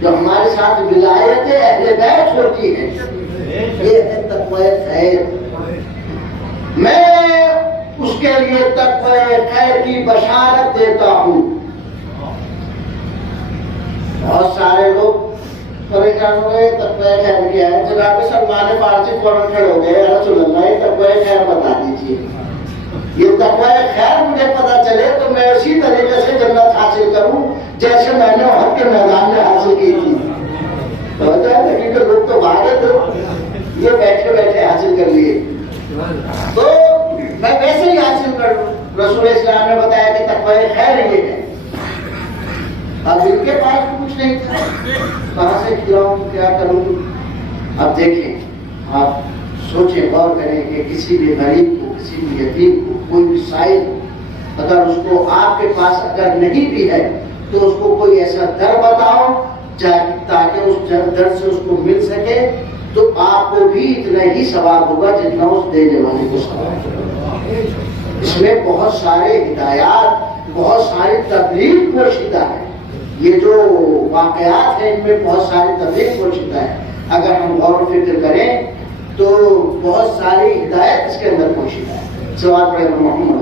جو ہمارے ساتھ ولایت اہل بیت ہوتی ہے، یہ ہے تقوی خیر۔ میں اس کے لیے تقوی خیر کی بشارت دیتا ہوں۔ بہت سارے لوگ پریشان ہو گئے، تقوی خیر کیا ہے؟ جناب سلمان فارسی فوراً کھڑے ہو گئے، رسول اللہ یہ تقوی خیر بتا دیجیے۔ یہ تقوی خیر مجھے پتا چلے تو میں اسی طریقے سے جنت حاصل کروں جیسے میں نے احد کے میدان میں حاصل کی تھی۔ کیونکہ لوگ تو بھاگے تو یہ بیٹھے بیٹھے حاصل کر لیے، تو میں ویسے ہی حاصل کروں۔ رسول اسلام نے بتایا کہ تقوی خیر یہ ہے۔ اب ان کے پاس کچھ نہیں تھا، کہاں سے کھلاؤں، کیا کروں؟ اب دیکھیں، آپ سوچیں، غور کریں کہ کسی بھی غریب کو، کسی بھی یتیم کو، کوئی بھی سائل اگر اس کو آپ کے پاس اگر نہیں بھی ہے تو اس کو کوئی ایسا در بتاؤ تاکہ اس در سے اس کو مل سکے، تو آپ کو بھی اتنا ہی ثواب ہوگا جتنا اس دینے والے کو ثواب ہوگا۔ اس میں بہت سارے ہدایات، بہت ساری تبلیغ پوشیدہ ہے۔ یہ جو واقعات ہیں ان میں بہت ساری تبلیغ پوشیدہ ہے۔ اگر ہم غور و فکر کریں تو بہت ساری ہدایت اس کے اندر پوشیدہ ہے۔ سوال پڑھے محمد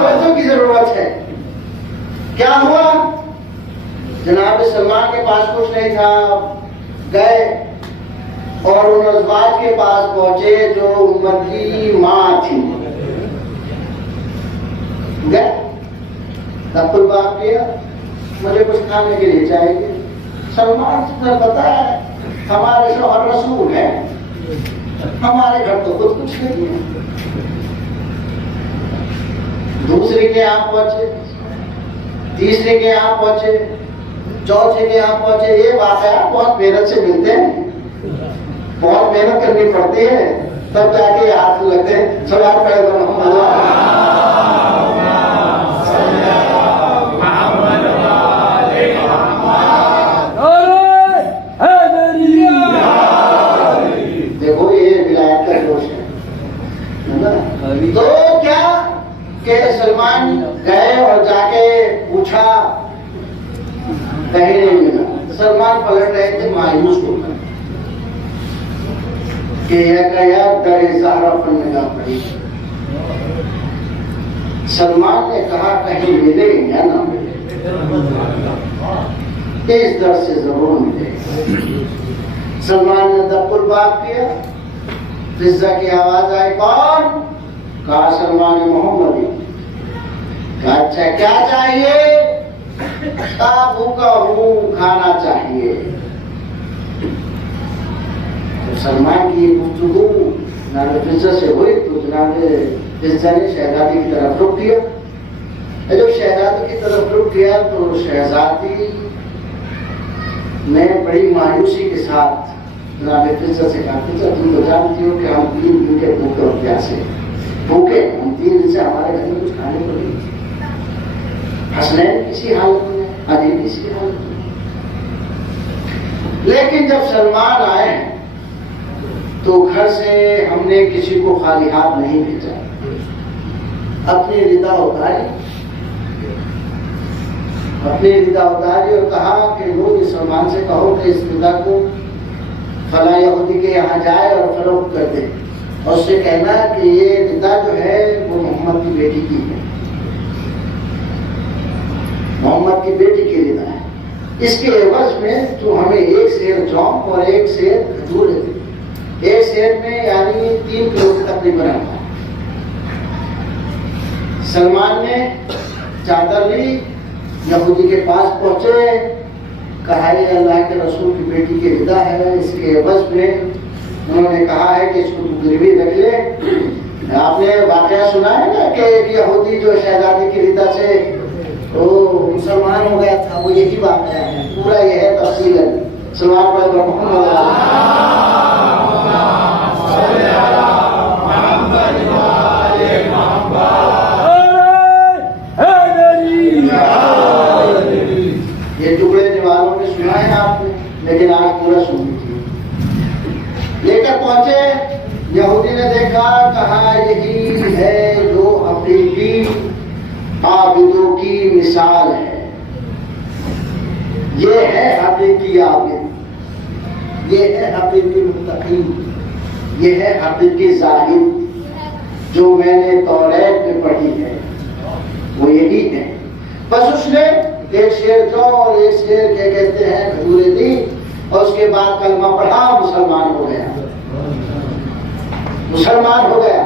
توجہ کی ضرورت ہے۔ کیا ہوا؟ جناب سلمان کے پاس کچھ نہیں تھا، گئے اور ان ازواج کے پاس پہنچے جو ان کی ماں تھی، گئے تب کوئی بات کیا مجھے کچھ کھانے کے لیے چاہیے۔ سلمان نے بتایا ہمارے شوہر رسول ہیں، ہمارے گھر تو خود کچھ نہیں ہے۔ دوسرے کے یہاں پہنچے، تیسرے کے یہاں پہنچے، چوتھے کے یہاں پہنچے۔ یہ واقعہ بہت محنت سے ملتے ہیں، بہت محنت کرنی پڑتی ہے تب جا کے ہاتھ لگتے ہیں۔ سوال پڑے گا دیکھو یہ ولایت کا جوش ہے۔ تو کیا کہ سلمان گئے اور جا کے پوچھا، کہیں نہیں ملا۔ سلمان پلٹ رہے تھے مایوس ہو کر کہ یار در زہرا پر نگاہ پڑی۔ سلمان نے کہا کہیں ملے یا نہ ملے، اس در سے ضرور ملے۔ سلمان نے دب الباب کیا، فضہ کی آواز آئی، کون؟ کہا سلمان محمدی۔ کہا اچھا کیا چاہیے؟ کہا بھوکا ہوں، کھانا چاہیے۔ سلمان کی گفتگو جناب فضہ سے ہوئی تو جناب فضہ نے شہزادی کی طرف رخ کیا۔ جب شہزادی کی طرف رخ کیا تو شہزادی نے بڑی مایوسی کے ساتھ جناب فضہ سے کہا، فضہ تم تو جانتی ہو کہ ہم 3 دن کے بھوکے اور پیاسے، بھوکے ہم 3 دن سے ہمارے گھر میں کچھ کھانے کو نہیں۔ حسنین کسی حالت میں، علی کسی حالت میں۔ لیکن جب سلمان آئے تو گھر سے ہم نے کسی کو خالی ہاتھ نہیں بھیجا، اپنی ردا اتاری اور کہا کہ لوگ سلمان سے کہو کہ اس ردا کو فلاں یہودی کے یہاں جائے اور فروخت کر دے، اور اس سے کہنا کہ یہ ردا جو ہے وہ محمد کی بیٹی کی ہے، محمد کی بیٹی کی ردا ہے، اس کے عوض میں تو ہمیں 1 سیر جوم اور 1 سیر کھجور دے۔ 1 سیر میں یعنی 3 کلو تقریباً آتا ہے۔ سلمان نے چادر لی، یہودی کے پاس پہنچے، کہا یہ اللہ کے رسول کی بیٹی کی ردا ہے، اس کے عوض میں انہوں نے کہا ہے کہ اس کو تو گروی رکھ لے۔ آپ نے واقعہ سنا ہے نا کہ ایک یہودی جو شہزادی کی ردا سے وہ مسلمان ہو گیا تھا، وہ یہی واقعہ ہے، پورا یہ ہے تفصیل ہے۔ سلمان پر یہ ٹکڑے دیواروں میں سنا ہے آپ نے، لیکن آج پورا سن لیجیے۔ لے کر پہنچے، یہودی نے دیکھا، کہا یہی ہے جو حقیقی عابدوں کی مثال ہے، یہ ہے حقیقی عابد، یہ ہے حقیقی متقی، یہ ہے حقیقی زاہد جو میں نے توریت میں پڑھی ہے، وہ یہی ہے۔ بس اس نے ایک شیر جو اور ایک شیر کے کہتے ہیں کھجوریں دی، اور اس کے بعد کلمہ پڑھا، مسلمان ہو گیا، مسلمان ہو گیا۔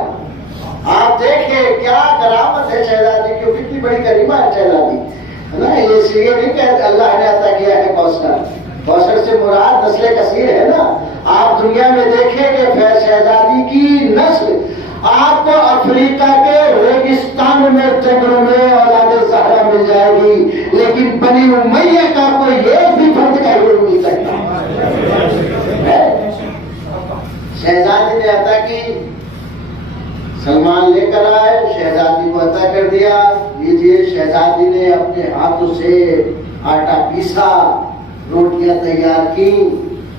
آپ دیکھیں کیا کرامت ہے شہزادی کی، کتنی بڑی کریمہ ہے شہزادی، ہے نا۔ یہ اس لیے نہیں کہ اللہ نے عطا کیا ہے کوثر، کوثر سے مراد نسل کثیر ہے نا۔ آپ دنیا میں دیکھیں کہ فیض شہزادی کی نسل آپ کو افریقہ کے ریگستان میں جنگلوں میں اولاد زہرا مل جائے گی، لیکن بنی امیہ کا کوئی ایک بھی فرد کا نہیں مل سکتا۔ شہزادی نے عطا کی، سلمان لے کر آئے، شہزادی کو عطا کر دیا، لیجیے۔ شہزادی نے اپنے ہاتھوں سے آٹا پیسا، روٹیاں تیار کی،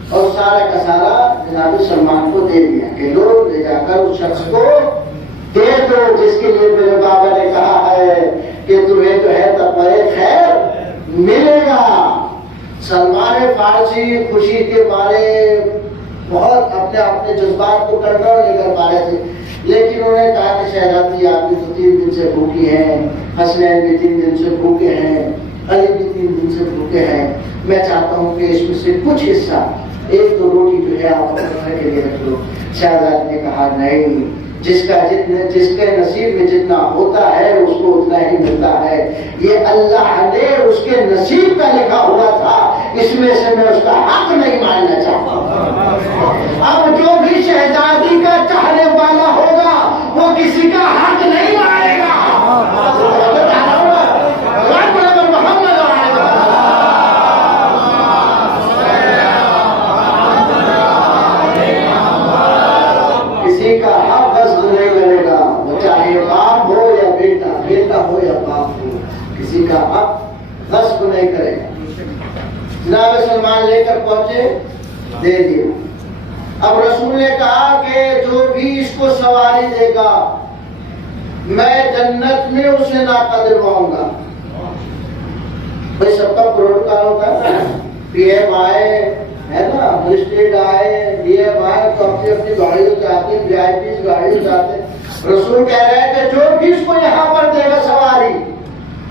اور سارا کا سارا جناب سلمان کو دے دیا کہ لو، لے جا کر اس شخص کو دے دو جس کے لیے میرے بابا نے کہا ہے کہ تمہیں جو ہے تقوی خیر ملے گا۔ سلمان فارسی خوشی کے مارے بہت اپنے جذبات کو کنٹرول نہیں کر پا رہے تھے، لیکن انہوں نے کہا کہ شہزادی آپ بھی تو 3 دن سے بھوکی ہیں، حسنین بھی 3 دن سے بھوکے ہیں، علی بھی 3 دن سے بھوکے ہیں، میں چاہتا ہوں کہ اس میں سے کچھ حصہ، 1-2 روٹی جو ہے آپ اپنے گھر کے لیے رکھ لو۔ شہزادی نے کہا نہیں، جس کے نصیب میں جتنا ہوتا ہے اس کو اتنا ہی ملتا ہے، یہ اللہ نے اس کے نصیب کا لکھا ہوا تھا، اس میں سے میں اس کا حق نہیں ماننا چاہتا۔ اب جو بھی شہزادی کا چاہنے والا ہوگا وہ کسی کا حق نہیں مانے گا۔ کسی کا حق غصب نہیں کرے گا، وہ چاہے باپ ہو یا بیٹا، بیٹا ہو یا باپ ہو، کسی کا حق غصب نہیں کرے گا۔ جناب سلمان لے کر پہنچے، دے دیا۔ اب رسول نے کہا کہ جو بھی اس کو سواری دے گا میں جنت میں اسے ناقہ دلواؤں گا۔ بھائی سب کا پروٹوکول ہوتا ہے نا، پی ایم آئے ہے نا، مسٹریٹ آئے، ڈی ایم آئے تو اپنی گاڑی سے جاتے، وی آئی پی گاڑی سے جاتے۔ رسول کہہ رہے ہیں کہ جو بھی اس کو یہاں پر دے گا سواری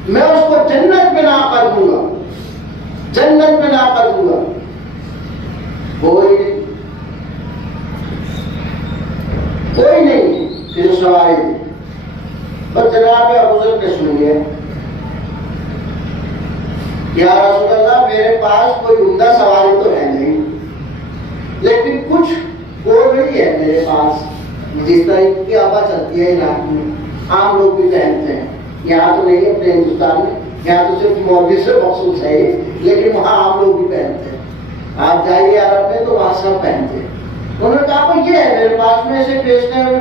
میں اس کو جنت میں ناقہ دوں گا، جنت میں ناقہ دوں گا۔ کوئی نہیں کہ سواری دے، بس جناب ابوذر کے سنیے، یا رسول اللہ میرے پاس کوئی عمدہ سواری تو ہے نہیں، لیکن کچھ گوڑی ہے میرے پاس، جس طرح کی آبا چلتی ہے عراق میں، عام لوگ بھی پہنتے ہیں، یہاں تو نہیں اپنے ہندوستان میں، یہاں تو صرف مولوی سے مخصوص ہے، لیکن وہاں عام لوگ بھی پہنتے ہیں۔ آپ جائیے عرب میں تو وہاں سب پہنتے ہیں۔ انہوں نے کہا یہ ہے میرے پاس، میں اسے بیچنے میں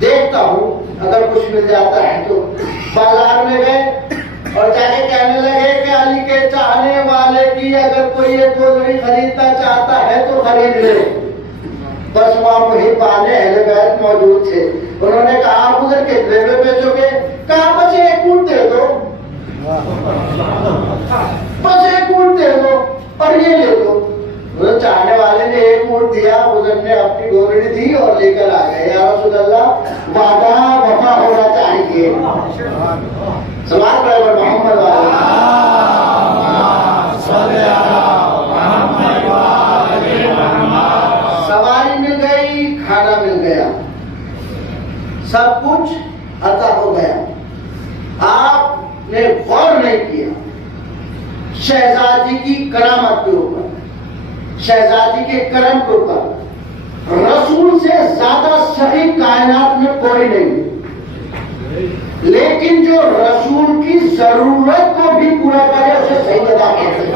دیکھتا ہوں اگر کچھ مل جاتا ہے تو۔ بازار میں گئے اور جا کے کہنے لگے کہ علی کے چاہنے والے کی اگر کوئی یہ گودڑی خریدنا چاہتا ہے تو خرید لے۔ بس وہاں محبان اہل بیت موجود تھے، انہوں نے کہا آپ ادھر کتنے میں بیچو گے؟ کہا بس 1 اونٹ دے دو، بس 1 اونٹ دے دو اور یہ لے دو۔ چاہنے والے نے 1 اونٹ دیا، ادھر نے اپنی گودڑی دی اور لے کر آ گئے۔ یا رسول اللہ وعدہ وفا ہونا چاہیے۔ سلام ڈرائیور محمد سواری مل گئی، کھانا مل گیا، سب کچھ عطا ہو گیا، نہیں کیا، شہزادی کی کرامت کے اوپر، شہزادی کے کرم کے اوپر رسول سے زیادہ سخی کائنات میں کوئی نہیں، لیکن جو رسول کی ضرورت کو بھی پورا کرے اسے سیدہ کہتے ہیں۔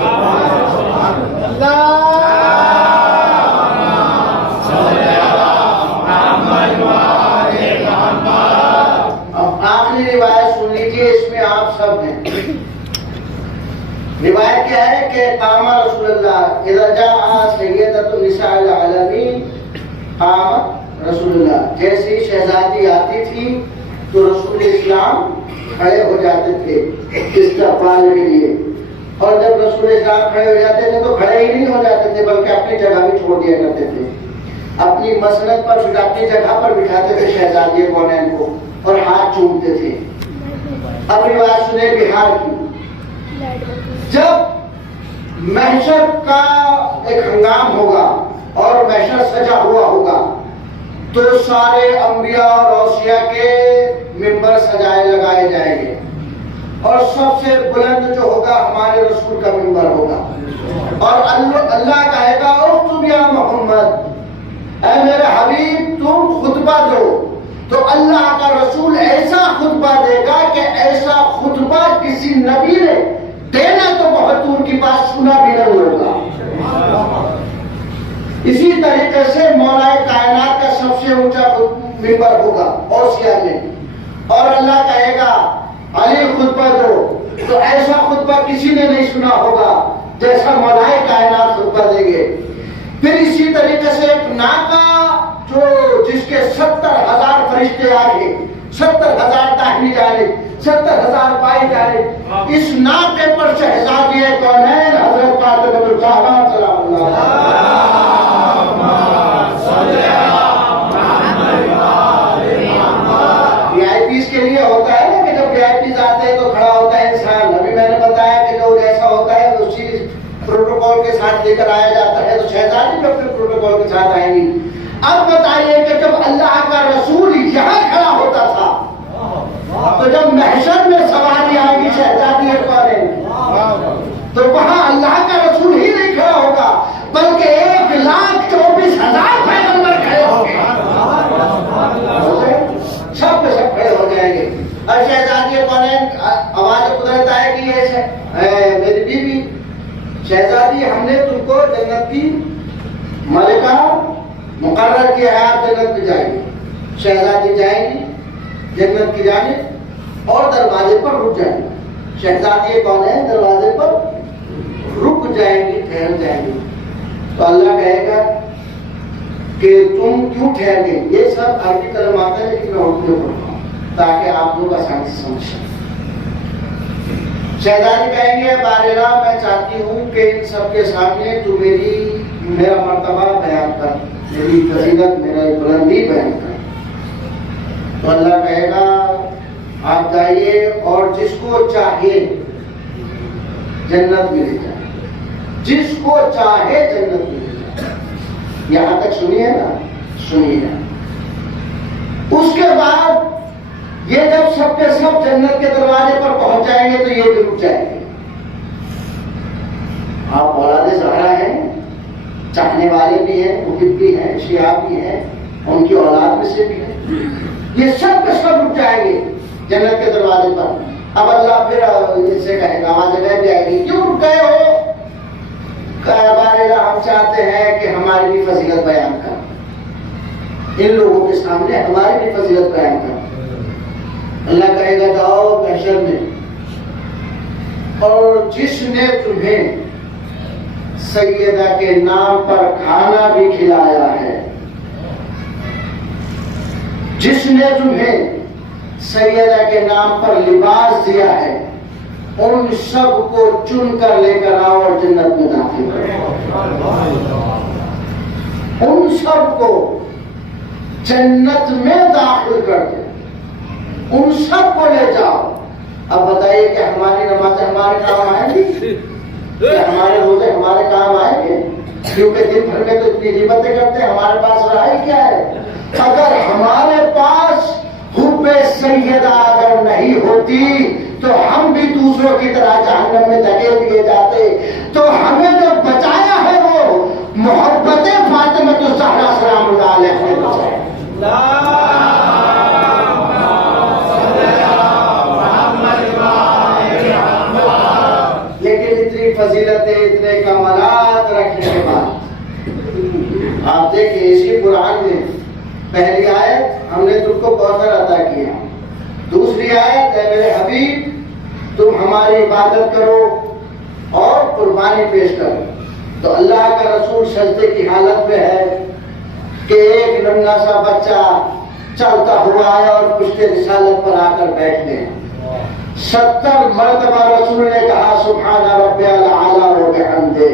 اب آخری روایت سن لیجیے، اس میں آپ سب ہیں۔ روایت کیا ہے کہ قام رسول اللہ اذا جاء سیدۃ النساء العالمین، قام رسول اللہ، جیسی شہزادی آتی تھی تو رسول اسلام کھڑے ہو جاتے تھے استقبال کے لیے، اور جب رسول اسلام کھڑے ہو جاتے تھے تو کھڑے ہی نہیں ہو جاتے تھے بلکہ اپنی جگہ بھی چھوڑ دیا کرتے تھے، اپنی مسند پر اپنی جگہ پر بٹھاتے تھے شہزادی کونین کو اور ہاتھ چومتے تھے۔ اب روایت سنیں بہار کی، جب محشر کا ایک ہنگام ہوگا اور محشر سجا ہوا ہوگا تو سارے انبیاء اور اوصیاء کے ممبر سجائے لگائے جائیں گے، اور سب سے بلند جو ہوگا ہمارے رسول کا ممبر ہوگا، اور اللہ کہے گا اکتب یا محمد، اے میرے حبیب تم خطبہ دو، تو اللہ کا رسول ایسا خطبہ دے گا کہ ایسا خطبہ کسی نبی نے دینا تو بہت دور کی بات سنا بھی نہیں ہوگا۔ اسی طریقے سے مولا کائنات کا سب سے اونچا ممبر ہوگا اوصیاء میں، اور اللہ کہے گا علی خطبہ دو، تو ایسا خطبہ کسی نے نہیں سنا ہوگا جیسا مولا کائنات خطبہ دیں گے۔ پھر اسی طریقے سے ایک ناکا جو جس کے 70,000 فرشتے آگے، 70,000 داہنی جانب، 70,000 بائیں جانب، اس ناکے پر شہزادی کونین حضرت فاطمہ الزہرا سلام اللہ VIP کے لیے ہوتا ہے نا کہ جب VIP آتے ہیں تو کھڑا ہوتا ہے انسان۔ ابھی میں نے بتایا کہ جو جیسا ہوتا ہے اس چیز پروٹوکول کے ساتھ لے کر آیا جاتا ہے، تو شہزادی بھی اپنے پروٹوکول کے ساتھ آئیں گی۔ اب بتائیے کہ جب اللہ کا رسول یہاں کھڑا ہوتا تھا تو جب محشر میں سواری آئے گی شہزادی کونین، تو وہاں اللہ کا رسول ہی نہیں کھڑا ہوگا بلکہ 1,24,000 پیغمبر کھڑے ہوں گے، سب کے سب کھڑے ہو جائیں گے، اور شہزادی کونین آواز قدرت آئے گی، اے میری بیوی شہزادی ہم نے تم کو جنت کی ملکہ مقرر کیا ہے، آپ جنت میں جائیں گے۔ شہزادی جائیں گی جنت کی جانب اور دروازے پر رک جائیں گی، شہزادی کونین دروازے پر رک جائیں گی، ٹھہر جائیں گی، تو اللہ کہے گا کہ تم کیوں ٹھہر گئے؟ یہ سب عربی کلمات ہیں لیکن میں اردو میں پڑھتا ہوں تاکہ آپ لوگ آسانی سے سمجھ سکیں۔ شہزادی کہیں گے باررہ میں چاہتی ہوں کہ ان سب کے سامنے تو میرا مرتبہ بیان کر، میری فضیلت، میرا بلندی بیان کر۔ تو اللہ کہے گا آپ جائیے اور جس کو چاہے جنت میں لے جائے، جس کو چاہے جنت میں لے جائے۔ یہاں تک سنیے نا، سنیے۔ اس کے بعد یہ جب سب کے سب جنت کے دروازے پر پہنچ جائیں گے تو یہ بھی رک جائیں گے۔ آپ اولاد زہرا ہیں، چاہنے والے بھی ہیں، محب بھی ہیں، شیعہ بھی ہیں، ان کی اولاد میں سے بھی ہیں، یہ سب کے سب رک جائیں گے جنت کے دروازے پر۔ اب اللہ پھر اس سے کہے گا، آواز غیب جائے گی، کیوں رک گئے ہو؟ ہم چاہتے ہیں کہ ہماری بھی فضیلت بیان کر، ان لوگوں کے سامنے ہماری بھی فضیلت بیان کر۔ اللہ کہے گا جاؤ محشر میں، اور جس نے تمہیں سیدہ کے نام پر کھانا بھی کھلایا ہے، جس نے تمہیں سیدہ کے نام پر لباس دیا ہے، ان سب کو چن کر لے کر آؤ اور جنت میں داخل کرو۔ ان سب کو جنت میں داخل کر دے، ان سب کو لے جاؤ۔ اب بتائیے کہ ہماری نمازیں ہمارے کام آئیں گی؟ ہمارے روزے ہمارے کام آئیں گے؟ کیونکہ دن بھر میں تو اتنی غیبتیں کرتے ہیں، ہمارے پاس رہا ہی کیا ہے؟ اگر ہمارے پاس حب حب سیدہ اگر نہیں ہوتی تو ہم بھی دوسروں کی طرح جہنم میں دھکیل دیے جاتے. تو ہمیں جو بچایا ہے وہ محبت فاطمہ الزہرا سلام اللہ علیہ نے بچایا. لیکن اتنی فضیلتیں اتنے کمالات رکھنے کے بعد آپ دیکھیں اسی قرآن میں پہلی آیت ہم نے تم کو کوثر عطا کیا, دوسری آیت اے میرے حبیب تم ہماری عبادت کرو اور قربانی پیش کرو. تو اللہ کا رسول سجدے کی حالت میں ہے کہ ایک ننھا سا بچہ چلتا ہوا آیا اور پشت رسالت پر آ کر بیٹھ گیا. 70 مرتبہ رسول نے کہا سبحان ربی الاعلی و بحمدہ.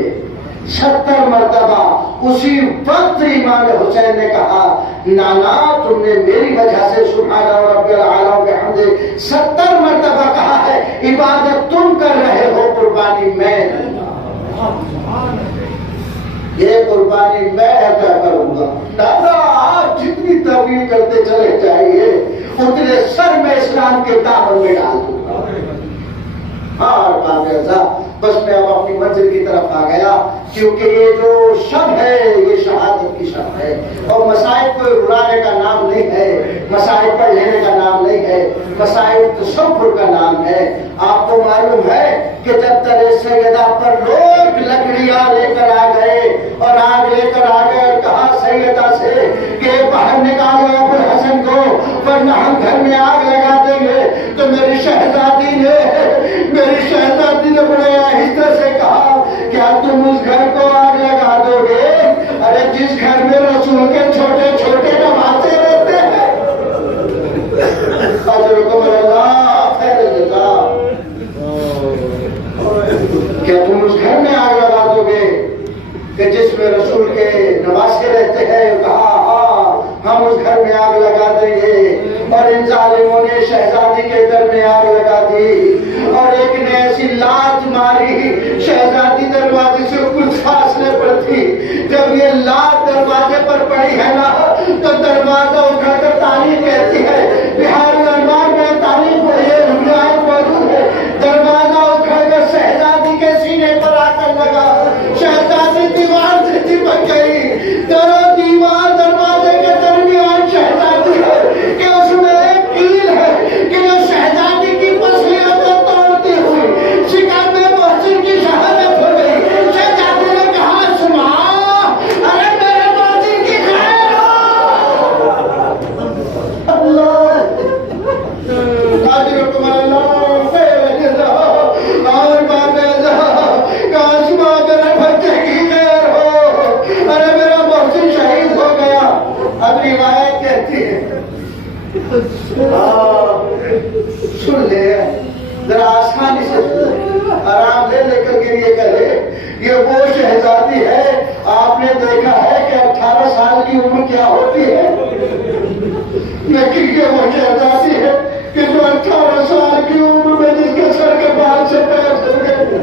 70 مرتبہ. اسی وقت امام حسین نے کہا نانا تم نے میری وجہ سے سبحان ربی الاعلی و بحمدہ 70 مرتبہ کہا ہے. عبادت تم کر رہے ہو, قربانی میں نہیں. یہ قربانی میں عطا کروں گا. دادا آپ جتنی تحویل کرتے چلے جائیے اتنے سر میں اسلام کے دامن میں ڈال دوں گا. بس میں اب اپنی منزل کی طرف آ گیا کیونکہ یہ جو شب ہے یہ شہادت کی شب ہے اور مصائب کو رلانے کا نام نہیں ہے, مصائب پر لینے کا نام نہیں ہے, مصائب تصور کا نام ہے. آپ کو معلوم ہے کہ جب تک سیدہ پر لوگ لکڑیاں لے کر آ گئے اور آگ لے کر آ گئے اور کہا سیدہ سے کہ باہر نکالو ابو الحسن کو ورنہ ہم گھر میں آگ لگا دیں گے. تو میری شہزادی نے بڑے آہستہ سے کہا کیا تم اس گھر کو آگ لگا دو گے؟ ارے جس گھر میں رسول کے چھوٹے چھوٹے نواسے رہتے ہیں. اجرکم اللہ خیر جزا. کیا تم اس گھر میں آگ لگا دو گے کہ جس میں رسول کے نواسے رہتے ہیں؟ کہا ہاں ہم اس گھر میں آگ لگا دیں گے. اور ان ظالموں نے شہزادی کے در میں آگ لگا دی اور ایک نے ایسی لات ماری شہزادی دروازے سے کچھ فاصلے پر تھی. جب یہ لات دروازے پر پڑی ہے نا تو دروازہ اٹھا کر تعریف کہتی ہے. بہار دربار میں تعریف کو یہ روایت موجود ہے. دروازہ اٹھا کر شہزادی کے سینے پر آ کر لگا. شہزادی دیوار سے چپک گئی. در دیوار دروازے کے درمیان شہزادی ہے کہ اس میں ایک کیل ہے کہ جو شہزادی کی پسلیوں کو توڑتی ہوئی شکار میں محسن کی شہادت ہو گئی. شہزادی نے کہا سنا ارے میرے محسن کی خیر ہو. اللہ اجرکم اللہ خیر جزا. اور بات کاش ماں میرے بچے کی خیر ہو. ارے میرا محسن شہید ہو گیا. اب روایت کہتی ہے سن لے ذرا آسانی سے آرام لے کر کے یہ کرے. یہ وہ شہزادی ہے آپ نے دیکھا ہے کہ 18 سال کی عمر کیا ہوتی ہے, لیکن یہ وہ شہزادی ہے کہ جو 18 سال کی عمر میں جس کے سر کے بال سے پیر چل گئے,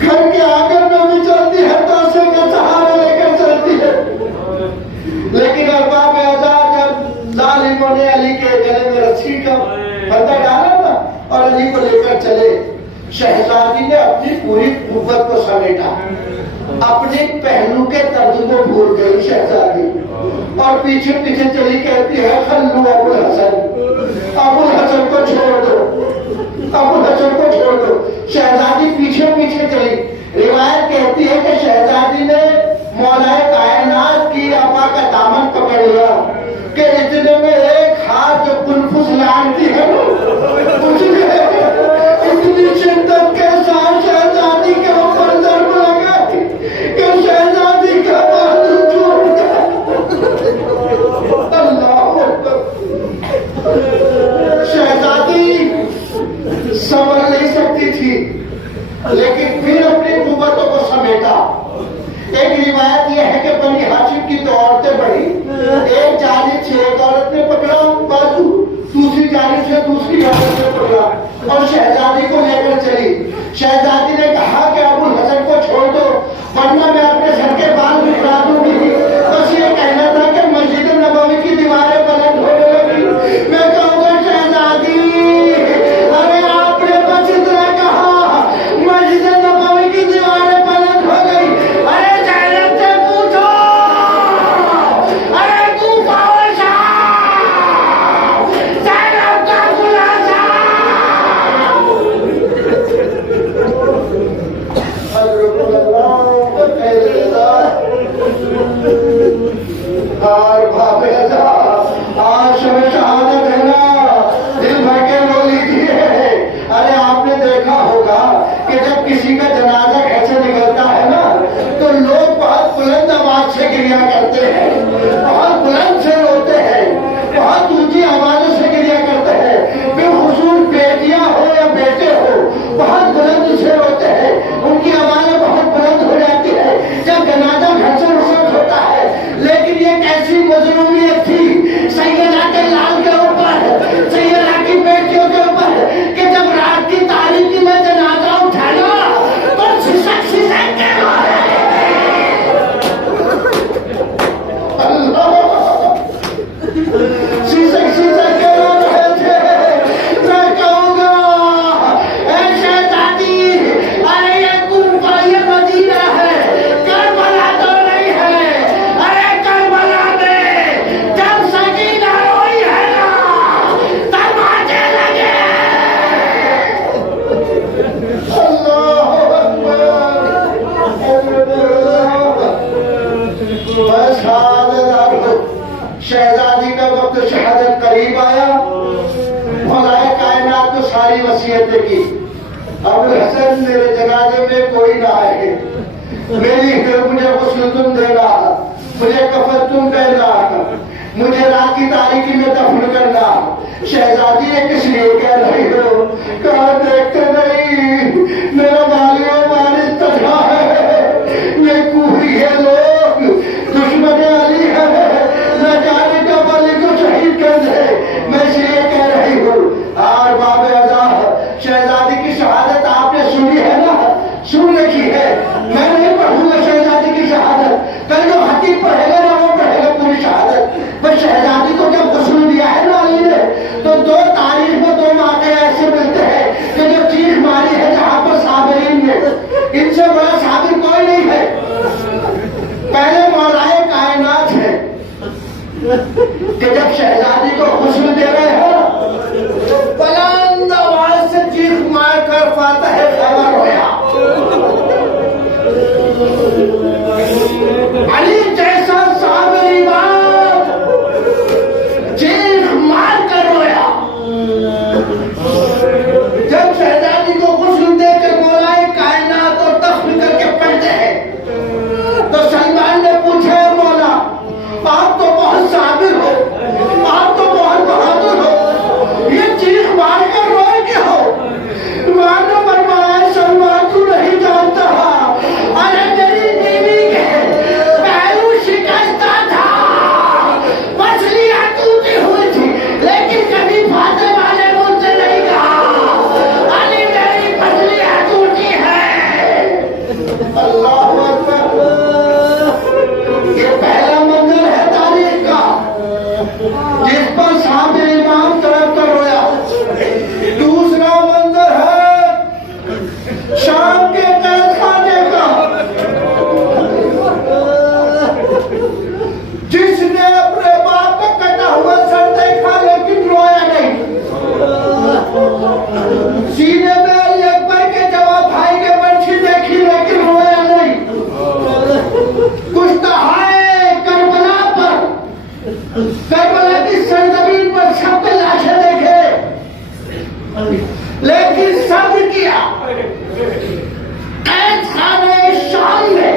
گھر کے آنگن میں بھی چلتی ہے, تاسے کا سہارا لے کر چلتی ہے. لیکن ارباب آزاد جب ظالموں نے علی کے گلے میں رسی کا پھندا ڈالا تھا اور علی کو لے کر چلے, شہزادی نے اپنی پوری قوت کو سمیٹا. اپنے پہلو کے طرز کو بھول گئی شہزادی اور پیچھے پیچھے چلی کہتی ہے خلو ابو الحسن, ابو الحسن کو چھوڑ دو, ابو الحسن کو چھوڑ دو. شہزادی پیچھے پیچھے چلی. روایت کہتی ہے کہ شہزادی نے مولا کائنات کی آقا کا دامن پکڑ لیا کہ اتنے میں ایک ہاتھ جو کلفس لانتی ہے اس نے اتنی شدت کے ساتھ شہزادی کے اوپر ضرب لگا کہ شہزادی کا بازو ٹوٹ گیا. اللہ اکبر. شہزادی سنبھل نہیں سکتی تھی لیکن پھر اپنی قوتوں کو سمیٹا. ایک روایت یہ ہے کہ بنی ہاشم کی 2 عورتیں بڑھی. ایک جانب سے ایک عورت نے پکڑا بازو, دوسری جانب سے دوسری عورت نے پکڑا اور شہزادی کو لے کر چلی. شہزادی نے کہا کہ ابو الحسن کو چھوڑ دو ورنہ میں اپنے سر کے بال بکھرا دوں گی. بس یہ کہنا تھا کہ مسجد نبوی کی دیواریں بلند ہونے لگی. میں کہ جب کسی کا جنازہ گھر سے نکلتا ہے نا تو لوگ بہت بلند آواز سے گریا کرتے ہیں، بہت بلند سے روتے ہیں، بہت اونچی آوازوں سے گریا کرتے ہیں، بالخصوص بیٹیاں ہو یا بیٹے ہو بہت بلند سے روتے ہیں، ان کی آوازیں بہت بلند ہو جاتی ہے جب جنازہ گھر سے رخصت ہوتا ہے۔ لیکن یہ کیسی مظلومیت تھی سیدہ کے لال کے اوپر، سیدہ کی بیٹیوں کے اوپر، کہ جب رات کی تاریکی میں جنازہ اٹھانا تو سسک سسک کے رو رہے سسک سسک کے رو رہے تھے۔ میں کہوں گا اے شہزادی، ارے یہ کوفہ یہ مدینہ ہے، کربلا تو نہیں ہے۔ ارے کربلا میں جب سکینہ روئی ہے نا تماچے لگے۔ اللہ بس شہزادی کا وقت شہادت قریب آیا، مولا کائنات کو ساری وصیتیں کی، ابو الحسن میرے جنازے میں کوئی نہ آئے، مجھے غسل تم دینا، مجھے کفن تم پہنا، مجھے رات کی تاریکی میں دفن کرنا۔ شہزادی نے کس لیے کہہ رہی ہو؟ کہا دیکھتے نہیں میرا والی و وارث تنہا ہے، یہ کوفی ہے لوگ دشمن علی ہے، نہ جانے کب علی کو شہید کر دے، میں اس لیے کہہ رہی ہوں۔ اور باب ازاں شہزادی کی شہادت آپ نے سنی ہے نا، سن رکھی ہے، میں نہیں پڑھوں گا شہزادی کی شہادت، کل جو خطیب پڑھے گا نا وہ پڑھے گا پوری شہادت۔ بس شہزادی کو جب غسل دیا ہے نا علی نے تو دو تاریخ میں دو واقعے ایسے ملتے ہیں کہ جو چیخ ماری ہے جہاں پر صابرین نے، ان سے بڑا صابر کوئی نہیں ہے۔ پہلے مولا کائنات ہے کہ جب شہزادی کو غسل دے رہے ہو بلند آواز سے چیخ مار کر فاتح خیبر رویا۔ علی جیسا صابری بات چیخ مار کر رویا۔ جب شہزادی کو غسل دے کر مولا کائنات اور دفن کر کے پڑھتے ہیں تو سلمان نے پوچھا مولا آپ تو بہت صابر ہو، آپ تو بہت بہادر ہو، یہ چیخ مار کر روئے کیا ہو؟ ماں نے فرمایا سلمان تو نہیں جانتا، ارے میری بیوی کے پہلو شکستہ تھا، پسلیاں ٹوٹی ہوئی تھی، لیکن کبھی فاطمہ نے مجھ سے نہیں کہا علی میری پسلیاں ٹوٹی ہے۔ اللہ اکبر، یہ پہلا منظر ہے تاریخ کا جس پر صابر امام طرف کر رویا۔ دوسرا منظر ہے شام کے قید خانے کا، جس نے اپنے باپ کا کٹا ہوا سر دیکھا لیکن رویا نہیں، سینے میں علی اکبر کے جواب بھائی کے برچھی دیکھی لیکن رویا نہیں، کچھ دہائے کربلا پر، کربلا کی سرزمین پر سب کے لاشیں دیکھے لیکن صبر کیا۔ قید خانے شام میں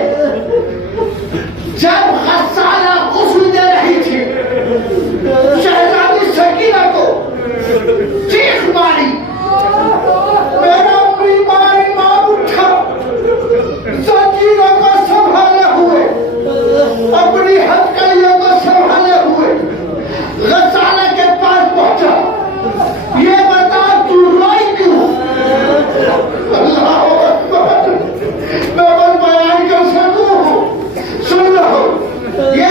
جب غسالہ غسل دے رہی تھی شہزادی سکینہ کو چیخ ماری، میرا بیمار امام اٹھا، زنجیروں کو سنبھالے ہوئے، اپنی ہتھکڑیوں کو سنبھالے ہوئے غسالہ کے پاس پہنچا، یہ بتا تو روئی کیوں؟ اللہ اکبر، میں بس بیان کر سکوں، سن رہو، یہ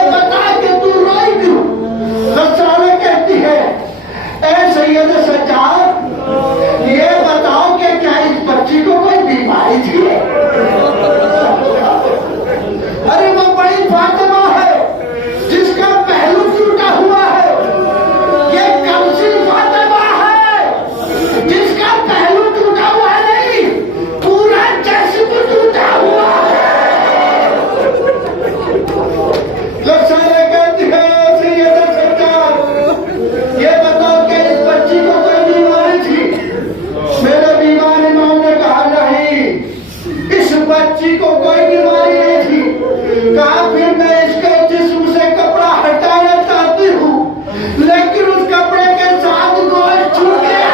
بچی کو کوئی بیماری نہیں تھی، کہا پھر میں اس کے جسم سے کپڑا ہٹانا چاہتی ہوں، لیکن اس کپڑے کے ساتھ گوشت چھوٹ گیا۔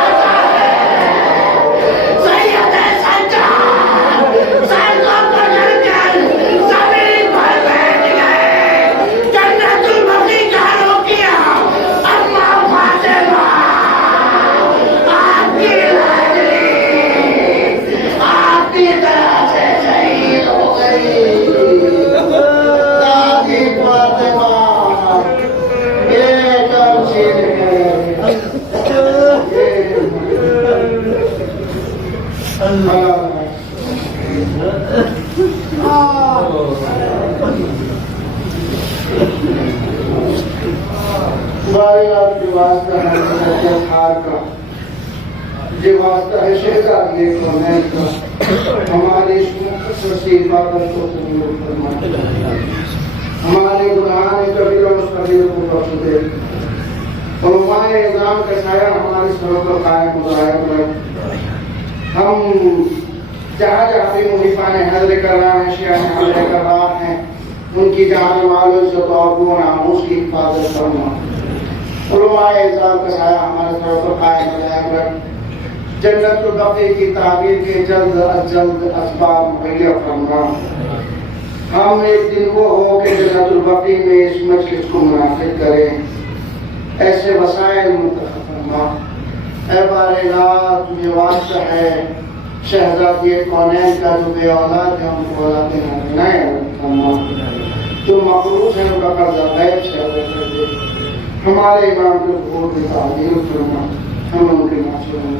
سید سجاد سر کو پکڑ کر زمین پر بیٹھ گئے، جنت البقیع کا رخ کیا۔ اما فاطمہ آپ کی لاڈلی آپ کی طرح سے شہید ہو گئی۔ دادی فاطمہ یہ تمثیل ہے۔ ہمارے آپ کے واسطہ ہے ہار کا، یہ واسطہ ہے شہزادی کونین کا، ہماری اس مختصر عبادت کو قبول فرما، ہمارے گناہان کبیرہ و صغیر کو بخش دے، علماء اعظام کا سایہ ہمارے سروں پر قائم و دائم رہے۔ ہم جہاں جہاں بھی محبان حضر کرام ہیں، شیعہ حضر کرام ہیں، ان کی جان مال عزت و آبرو و ناموس کی حفاظت فرما۔ علماء اعظام کا سایہ ہمارے سروں پر قائم و دائم رہے۔ جنت البقیع کی تعبیر کے جلد از جلد اسباب مہیا فرما۔ ہم ایک دن وہ ہو کہ جنت البقیع میں اس مجلس کو منعقد کریں، ایسے وسائل منتخب فرما۔ اے بار الہ تجھے واسطہ ہے، شہزادی کونین کا جو بے اولاد ہے ان کو اولاد نابینا فرما، جو مقروض ہیں ان کا قرضہ غیب سے ادا کر دے۔ ہمارے امام کے حقوق کی تعمیر فرما، ہم ان کے معصوم